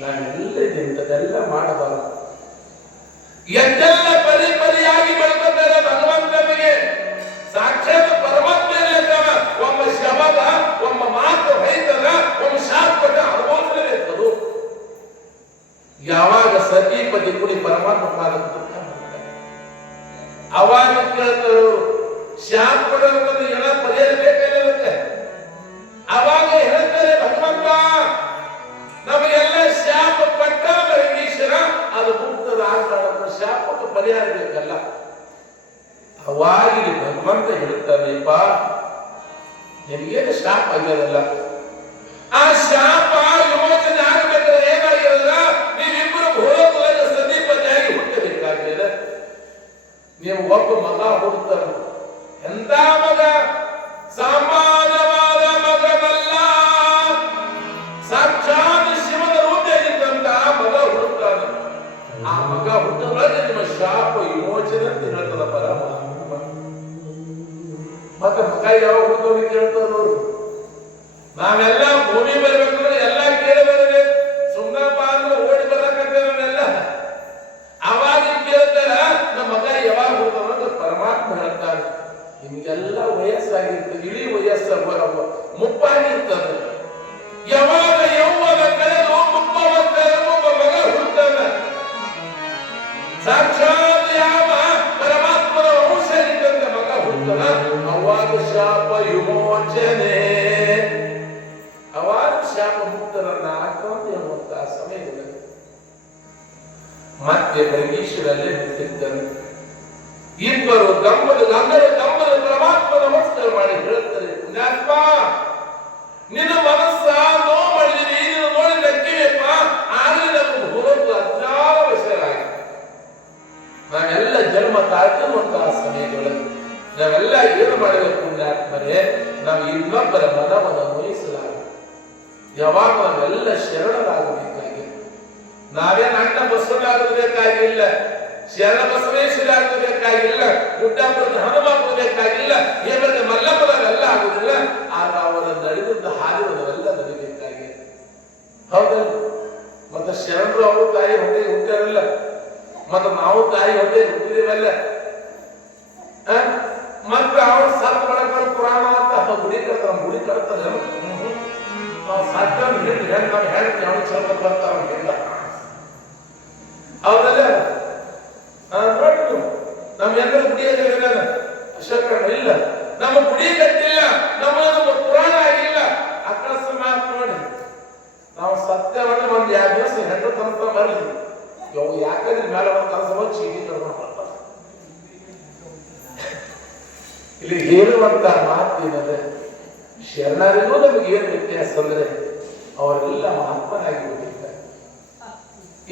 ನಾನೆಲ್ಲದಿಂದೆಲ್ಲ ಮಾಡಬಾರದು. ಎದ್ದೆಲ್ಲ ಪರಿಯಾಗಿ ಬೆಳಕುತ್ತಾರೆ ಭಗವಂತನಿಗೆ. ಸಾಕ್ಷಾತ್ ಪರಮಾತ್ಮನೇ ಒಮ್ಮ ಶಬದ, ಒಮ್ಮ ಮಾತು ಹೊಯ್ತದ, ಒಮ್ಮ ಶಾಸ್ತ್ರದ ಅನುಭವಿಸಲೇಬೇಕದು. ಯಾವಾಗ ಸತೀಪತಿ ಕೂಡಿ ಪರಮಾತ್ಮ ಪಾಲಕ ಅವಾಗ ಕೇಳ್ತಾರು, ಶಾಸ್ತ್ರದ ಎಲ್ಲ ಪರಿಹರಿಸಬೇಕಾಗಿರುತ್ತೆ. ಅವಾಗ ಹೇಳ್ತಾರೆ, ಭಗವಂತ ನಮಗೆಲ್ಲ ಶಾಪ ಪಟ್ಟ ರಂಗೀಶ್ವರ, ಅದು ಮುಕ್ತದ ಆಗ್ತಾಡ, ಶಾಪಕ್ಕೆ ಪರಿಹಾರ ಬೇಕಲ್ಲ. ಅವಾಗಿ ಭಗವಂತ ಹೇಳ್ತಾನೆಪ್ಪ, ನಿಮಗೇನು ಶಾಪ ಆಗ್ಯದಲ್ಲ, ಆ ಶಾಪ ವಿಮೋಚನೆ ಆಗಬೇಕಾದ್ರೆ ಏನಾಗಿರೋದ್ರ, ನೀವಿಬ್ಬರು ಭೂಲೋಕದ ಸತೀಪತಿಯಾಗಿ ಹುಟ್ಟಬೇಕಾಗಿದೆ. ನೀವು ಒಬ್ಬ ಮಗ ಹುಡುಕ್ತಾರ, ಎಂತ ಮಗ? ಸಾಮಾನ್ಯವಾದ ಮಗನಲ್ಲ, ಸಾಕ್ಷಾತ್ ಶಿವನ ರೂಪಿಯಾಗಿದ್ದಂತ ಮಗ ಹುಡುಕ್ತಾನೆ. ಆ ಮಗ ಹುಟ್ಟುವಾಗ ನಿಮ್ಮ ಶಾಪ ವಿಮೋಚನೆ ಅಂತ ಹೇಳ್ತದ ಪರಮಾತ್ಮ. ಮತ್ತೆ ಮಗ ಯಾವ ಹುಡುಕೋದು ಕೇಳ್ತಾರ. ನಾವೆಲ್ಲ ಭೂಮಿ ಬರ್ಬೇಕಂದ್ರೆ ಎಲ್ಲ ಕೇಳಿ ಬರಬೇಕು, ಸುಮ್ಮನಪ್ಪ ಅಂದ್ರೆ ಓಡಿ ಬರಕಂತೇವೆಲ್ಲ. ಅವಾಗ ಕೇಳ್ತಾರ, ನಮ್ಮ ಮಗ ಯಾವಾಗ ಹುಡುಕೋದು ಪರಮಾತ್ಮ ಹೇಳ್ತಾನೆ. ನಿಮಗೆಲ್ಲ ವಯಸ್ಸಾಗಿರ್ತದೆ, ಇಡೀ ವಯಸ್ಸ ಮುಪ್ಪಾಗಿರ್ತದೆ. ಯಾವಾಗ ಯೌವನ ಕಳೆದು ಒಬ್ಬ ಮಗ ಹುಡ್ತಾನೆ, ಸಾಕ್ಷಾತ್ ಯಾವ ಪರಮಾತ್ಮನ ಅಂಶ ಇದ್ದಂತೆ ಮಗ ಹುಡ್ತಾನ, ಅವಾಗ ಶಾಪ ವಿಮೋಚನೆ, ಅವಾಗ ಶಾಪ ಮುಕ್ತರನ್ನ ಆಗ್ತಂತ ಆ ಸಮಯದಲ್ಲಿ ಮತ್ತೆ ರಂಗೀಶ್ವರಲ್ಲೇ ನಿಂತಿದ್ದಾನೆ. ಇಬ್ಬರು ಗಂಗರು ಪರಮಾತ್ಮ ನಮಸ್ಕಾರ ಮಾಡಿ ಹೇಳ್ತಾರೆ, ಪುಣ್ಯಾತ್ಮ ನಿನ್ನ ಮನಸ್ಸ ನೋವು ಮಾಡಿದೀನಿ, ನೀನು ನೋಡಿ ನಕ್ಕಿವೆಪ್ಪ, ಆಗಲೇ ನಮಗೆ ಭೂಲೋಕ ಅಜ್ಞಾನ ವಶರಾಗಿ ನಾವೆಲ್ಲ ಜನ್ಮ ತಾಳ್ತಿರುವಂತಹ ಸಮಯಗಳಲ್ಲಿ ನಾವೆಲ್ಲ ಏನು ಮಾಡಬೇಕು ಪುಣ್ಯಾತ್ಮರೇ? ನಾವು ಇನ್ನೊಬ್ಬರ ಮನವನ್ನು ವಹಿಸಲಾಗ, ಯಾವಾಗ ನಾವೆಲ್ಲ ಶರಣರಾಗಬೇಕಾಗಿ, ನಾವೇನು ಅಣ್ಣ ಬಸವನಾಗಬೇಕಾಗಿಲ್ಲ, ಶರಣ ಬಸವೇಶ್ವರ ಆಗಬೇಕಾಗಿಲ್ಲ, ಗುಡ್ಡಾಪುರದ ಹನುಮಾಗಬೇಕಾಗಿಲ್ಲ, ಹೇಗೆ ಮಲ್ಲಪ್ಪನವೆಲ್ಲ ಆಗುದಿಲ್ಲ. ಆಗ ಅವರ ನಡೆದಿದ್ದ ಹಾದಿರುವುದೆಲ್ಲ ನಡೀಬೇಕಾಗಿ. ಹೌದಾ? ಮತ್ತೆ ಶರಣರು ಅವರು ತಾಯಿ ಹೊಟ್ಟೆಗೆ ಹುಟ್ಟಾರಲ್ಲ, ಮತ್ತೆ ನಾವು ತಾಯಿ ಹೊಟ್ಟೆಗೆ ಹುಟ್ಟಿದೇವಲ್ಲ. ಮತ್ತೆ ಅವರು ಸಾತ್ ಮಾಡಕ್ಕೆ ಪುರಾಣ ಅಂತ ಗುಡಿ ಕಟ್ತಾರೆ, ಗುಡಿ ಕಟ್ತಾರೆ ಸಾಧ್ಯ ಹೇಳ್ತೀವಿ ಅವ್ರು ಚಂದ ಬರ್ತಾರ ಅವರೆಲ್ಲ ನೋಡಿ. ನಮ್ ಎಲ್ಲ ಗುಡಿಯಲ್ಲಿ ಅಶೋಕ ಇಲ್ಲ, ನಮ್ಮ ಗುಡಿ ಕಟ್ಟಿಲ್ಲ, ನಮ್ಮ ಪುರಾಣ ಆಗಿಲ್ಲ. ಅಕಸ್ಮಾತ್ ನೋಡಿ ನಾವು ಸತ್ಯವನ್ನು ಒಂದ್ 2 ದಿವಸ ಹೆಣ್ಣು ತಂತ ಯಾಕಂದ್ರೆ ಮೇಲೆ ಒಂದು ಕನಸವ ಚೀಟಿ ಕರ್ಕೊಂಡು ಬರ್ತಾರೆ. ಇಲ್ಲಿ ಹೇಳುವಂತ ಮಾತಿನದೆ ಶರಣರಿಗೂ ನಮಗೆ ಏನು ವ್ಯತ್ಯಾಸ ಅಂದ್ರೆ ಅವರೆಲ್ಲ ಮಹಾತ್ಮನಾಗಿ ಬಿಟ್ಟಿದ್ದಾರೆ.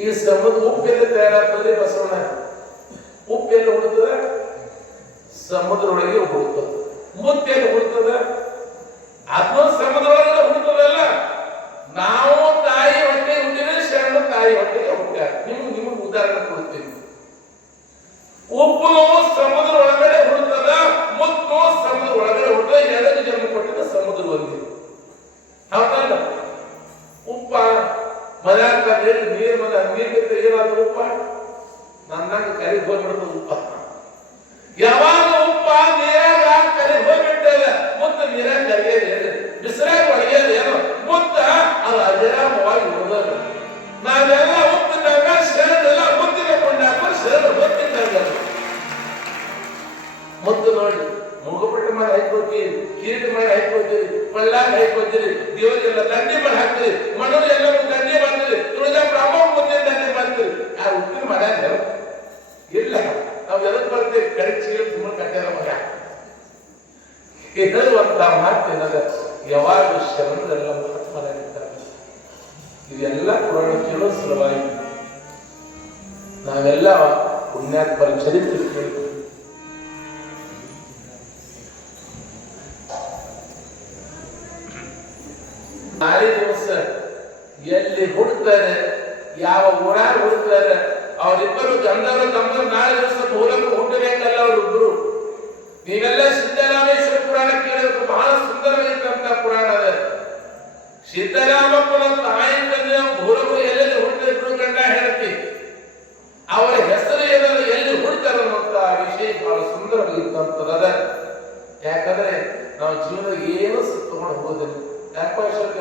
ಈ ಸಮುದ್ರ ಉಪ್ಪೆಲ್ಲ ತಯಾರಾಗ್ತದೆ ಬಸವಣ್ಣ, ಉಪ್ಪೆಲ್ಲ ಹುಡುಕ್ತದೆ ಸಮುದ್ರ ಒಳಗೆ ಹುಡುಕ್ತದೆ, ಮುತ್ತೆಲ್ಲ ಹುಡುಕ್ತದೆ ಅದನ್ನು ಸಮುದ್ರ ಒಳಗೆ ಹುಡುಕ್ತದಲ್ಲ. ನಾವು ತಾಯಿ ಹೊಟ್ಟೆ ಹುಟ್ಟಿದ್ರೆ ಶರಣ ತಾಯಿ ಹೊಟ್ಟೆಗೆ ಹುಟ್ಟ್ಯಾರ. ನಿಮಗೆ ಉದಾಹರಣೆ ಕೊಡ್ತೀನಿ. ಉಪ್ಪು ಸಮುದ್ರ ಒಳಗಡೆ ಹುಡುಕ್ತದ, ಮುತ್ತು ಸಮುದ್ರ ಒಳಗಡೆ ಹುಡುಗ ಎರಡು ಜನ್ಮ ಕೊಟ್ಟಿದ್ದ ಸಮುದ್ರ ಒಂದೇ. ಹೌದಲ್ಲ? ಉಪ್ಪ ಮನ್ಯಾಗ ನೀರ್ ಮನೆ ನೀರ್ ಏನಾದ್ರು ಉಪ್ಪ ನನ್ನಾಗ ಕರಿಗೆ ಹೋಗ್ಬಿಡ್ತದ. ಉಪ್ಪ ಯಾವಾಗ ಉಪ್ಪ ನೀರಾಗ ಕರಿಗೆ ಹೋಗ್ಬಿಟ್ಟಲ್ಲ, ಮುತ್ತ ನೀರಾಗ ಕರಿಯೋದು ಬಿಸಿರಾಗ ಒಳಗ್ಯದ ಏನೋ ಮುತ್ತ ಅದು ಅಜರಾಮವಾಗಿ ಉಳಿದಲ್ಲ. ನಾವೆಲ್ಲ ಉಪ್ಪಿನಾಗ ಶರಣೆಲ್ಲ ಮುತ್ತಿನ ಕೊಂಡಾಕ ಶರಣ ಮುತ್ತಿನಾಗ ಮುತ್ತು ನೋಡಿ ಮುಗಪಟ್ಟ ಮಾಡಿ ಹಾಕೋತೀರಿ, ಕಿರೀಟ ಮಾಡಿ ಹಾಕೋತೀರಿ, ಪಳ್ಳಾಗ ಹಾಕೋತೀರಿ, ದೇವರಿಗೆಲ್ಲ ದಂಡೆ ಮಾಡಿ ಹಾಕ್ತೀರಿ, ಮಣ್ಣು ಎಲ್ಲ ದಂಡೆ ಮಾಡ್ತೀರಿ, ತುಳಿದ ಬ್ರಾಹ್ಮಣ ಮುದ್ದೆ ದಂಡೆ ಮಾಡ್ತೀರಿ. ಯಾರು ಉಪ್ಪಿನ ಮಾಡ್ಯಾರ ಇಲ್ಲ. ನಾವು ಎದಕ್ ಬರ್ತೇವೆ? ಕಡೆ ಚೀಲ ತುಂಬ ಕಟ್ಟಾರ ಮಗ ಹೇಳುವಂತ ಮಾತಿನದ ಯಾವಾಗ ಶರಣರೆಲ್ಲ ಮಹಾತ್ಮರಾಗಿದ್ದಾರೆ. ಇದೆಲ್ಲ ಪುರಾಣ ಕೇಳೋ ಸಲುವಾಗಿ ನಾವೆಲ್ಲ ಪುಣ್ಯಾತ್ಮರ ಚರಿತ್ರೆ ಕೇಳ್ತೀವಿ. ನಾಳೆ ದಿವಸ ಎಲ್ಲಿ ಹುಡುಕ್ತಾರೆ, ಯಾವ ಊರಾಗ ಹುಡುಕ್ತಾರೆ, ಅವರಿಬ್ಬರು ಗಂಧರ್ವ ತಮ್ಮರು ನಾಳೆ ದಿವಸ ಮೂಲಕ ಹುಟ್ಟಬೇಕಲ್ಲ ಅವರಿಬ್ಬರು. ನೀವೆಲ್ಲ ಸಿದ್ದರಾಮೇಶ್ವರ ಪುರಾಣ ಕೇಳಬೇಕು, ಬಹಳ ಸುಂದರವಾಗಿರ್ತಂತ ಪುರಾಣ ಅದ. ಸಿದ್ದರಾಮಪ್ಪನ ತಾಯಿ ತಂದೆ ಭೂಲಗಳು ಎಲ್ಲೆಲ್ಲಿ ಹುಟ್ಟಿದ್ರು ಗಂಡ ಹೆಂಡತಿ, ಅವರ ಹೆಸರು ಏನಾದ್ರು ಎಲ್ಲಿ ಹುಡ್ತಾರ ಅನ್ನುವಂತ ವಿಷಯ ಬಹಳ ಸುಂದರವಾಗಿರ್ತಂತದ. ಯಾಕಂದ್ರೆ ನಾವು ಜೀವನ ಏನು ತಗೊಂಡು ಹೋಗೋದಿಲ್ಲ. ಯಾಕೋ ಅಶೋಕ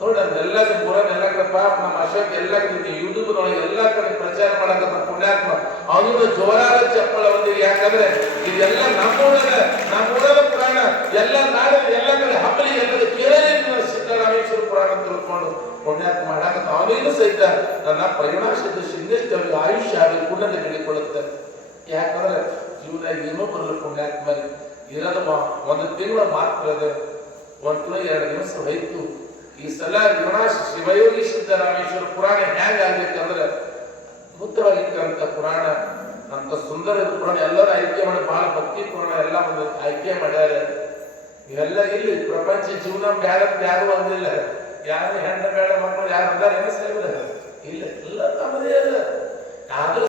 ನೋಡಿ ನಮ್ದೆಲ್ಲ ಪುರಾಣ ಎಲ್ಲ ಕಡೆ ಪಾಪ ನಮ್ಮ ಅಶೋಕ್ ಎಲ್ಲ ಕಡೆ ಯೂಟ್ಯೂಬ್ ನೊಳಗೆ ಎಲ್ಲ ಕಡೆ ಪ್ರಚಾರ ಮಾಡಕ ಪುಣ್ಯಾತ್ಮ ಅವನಿಗೂ ಜೋರಾದ ಚಪ್ಪಳ ಬಂದಿದೆ. ಯಾಕಂದ್ರೆ ಇದೆಲ್ಲ ನಮ್ಮೂರದ ಪುರಾಣ ಎಲ್ಲ ನಾಡಿನ ಎಲ್ಲ ಕಡೆ ಹಬ್ಬಲಿ ಎಲ್ಲರೂ ಕೇಳಲೇ ಸಿದ್ದರಾಮೇಶ್ವರ ಪುರಾಣ ತಿಳ್ಕೊಂಡು ಪುಣ್ಯಾತ್ಮ ಮಾಡಾಕ ಅವನಿಗೂ ಸಹಿತ ನನ್ನ ಪರಿಣಾಮದ ಸಿಂಧೆಷ್ಟು ಅವರಿಗೆ ಆಯುಷ್ಯ ಆಗಲಿ ಪುಣ್ಯತೆ ಬೆಳಿಕೊಳ್ಳುತ್ತಾರೆ. ಯಾಕಂದ್ರೆ ಜೀವನ ಏನೋ ಬರಲ್ಲ ಪುಣ್ಯಾತ್ಮ ಇರೋದು ಒಂದು ತಿಂಗಳ ಮಾತ್ರ ಅದ, ಒಂದು ತಿಂಗಳ 2 ದಿವಸ ಹೋಯ್ತು. ಈ ಸಲ ಶಿವಯೋಗಿ ಸಿದ್ದರಾಮೇಶ್ವರ ಪುರಾಣ ಹೇಗಾಗಬೇಕಂದ್ರೆ ಅದ್ಭುತವಾಗಿರ್ತಕ್ಕಂಥ ಪುರಾಣ, ಅಂತ ಸುಂದರ ಪುರಾಣ ಎಲ್ಲರೂ ಆಯ್ಕೆ ಮಾಡಿ ಬಹಳ ಭಕ್ತಿ ಪುರಾಣ ಎಲ್ಲ ಒಂದು ಆಯ್ಕೆ ಮಾಡ್ಯಾರ. ಇವೆಲ್ಲ ಇಲ್ಲಿ ಪ್ರಪಂಚ ಜೀವನ ಬೇಡ ಯಾರು ಅಂದಿಲ್ಲ, ಯಾರು ಹೆಣ್ಣು ಬೇಡ ಮಕ್ಕಳು ಯಾರು ಅಂದಾರ ಇಲ್ಲ, ಎಲ್ಲ ತಮ್ಮದೇ ಅಲ್ಲ. ಆದ್ರೂ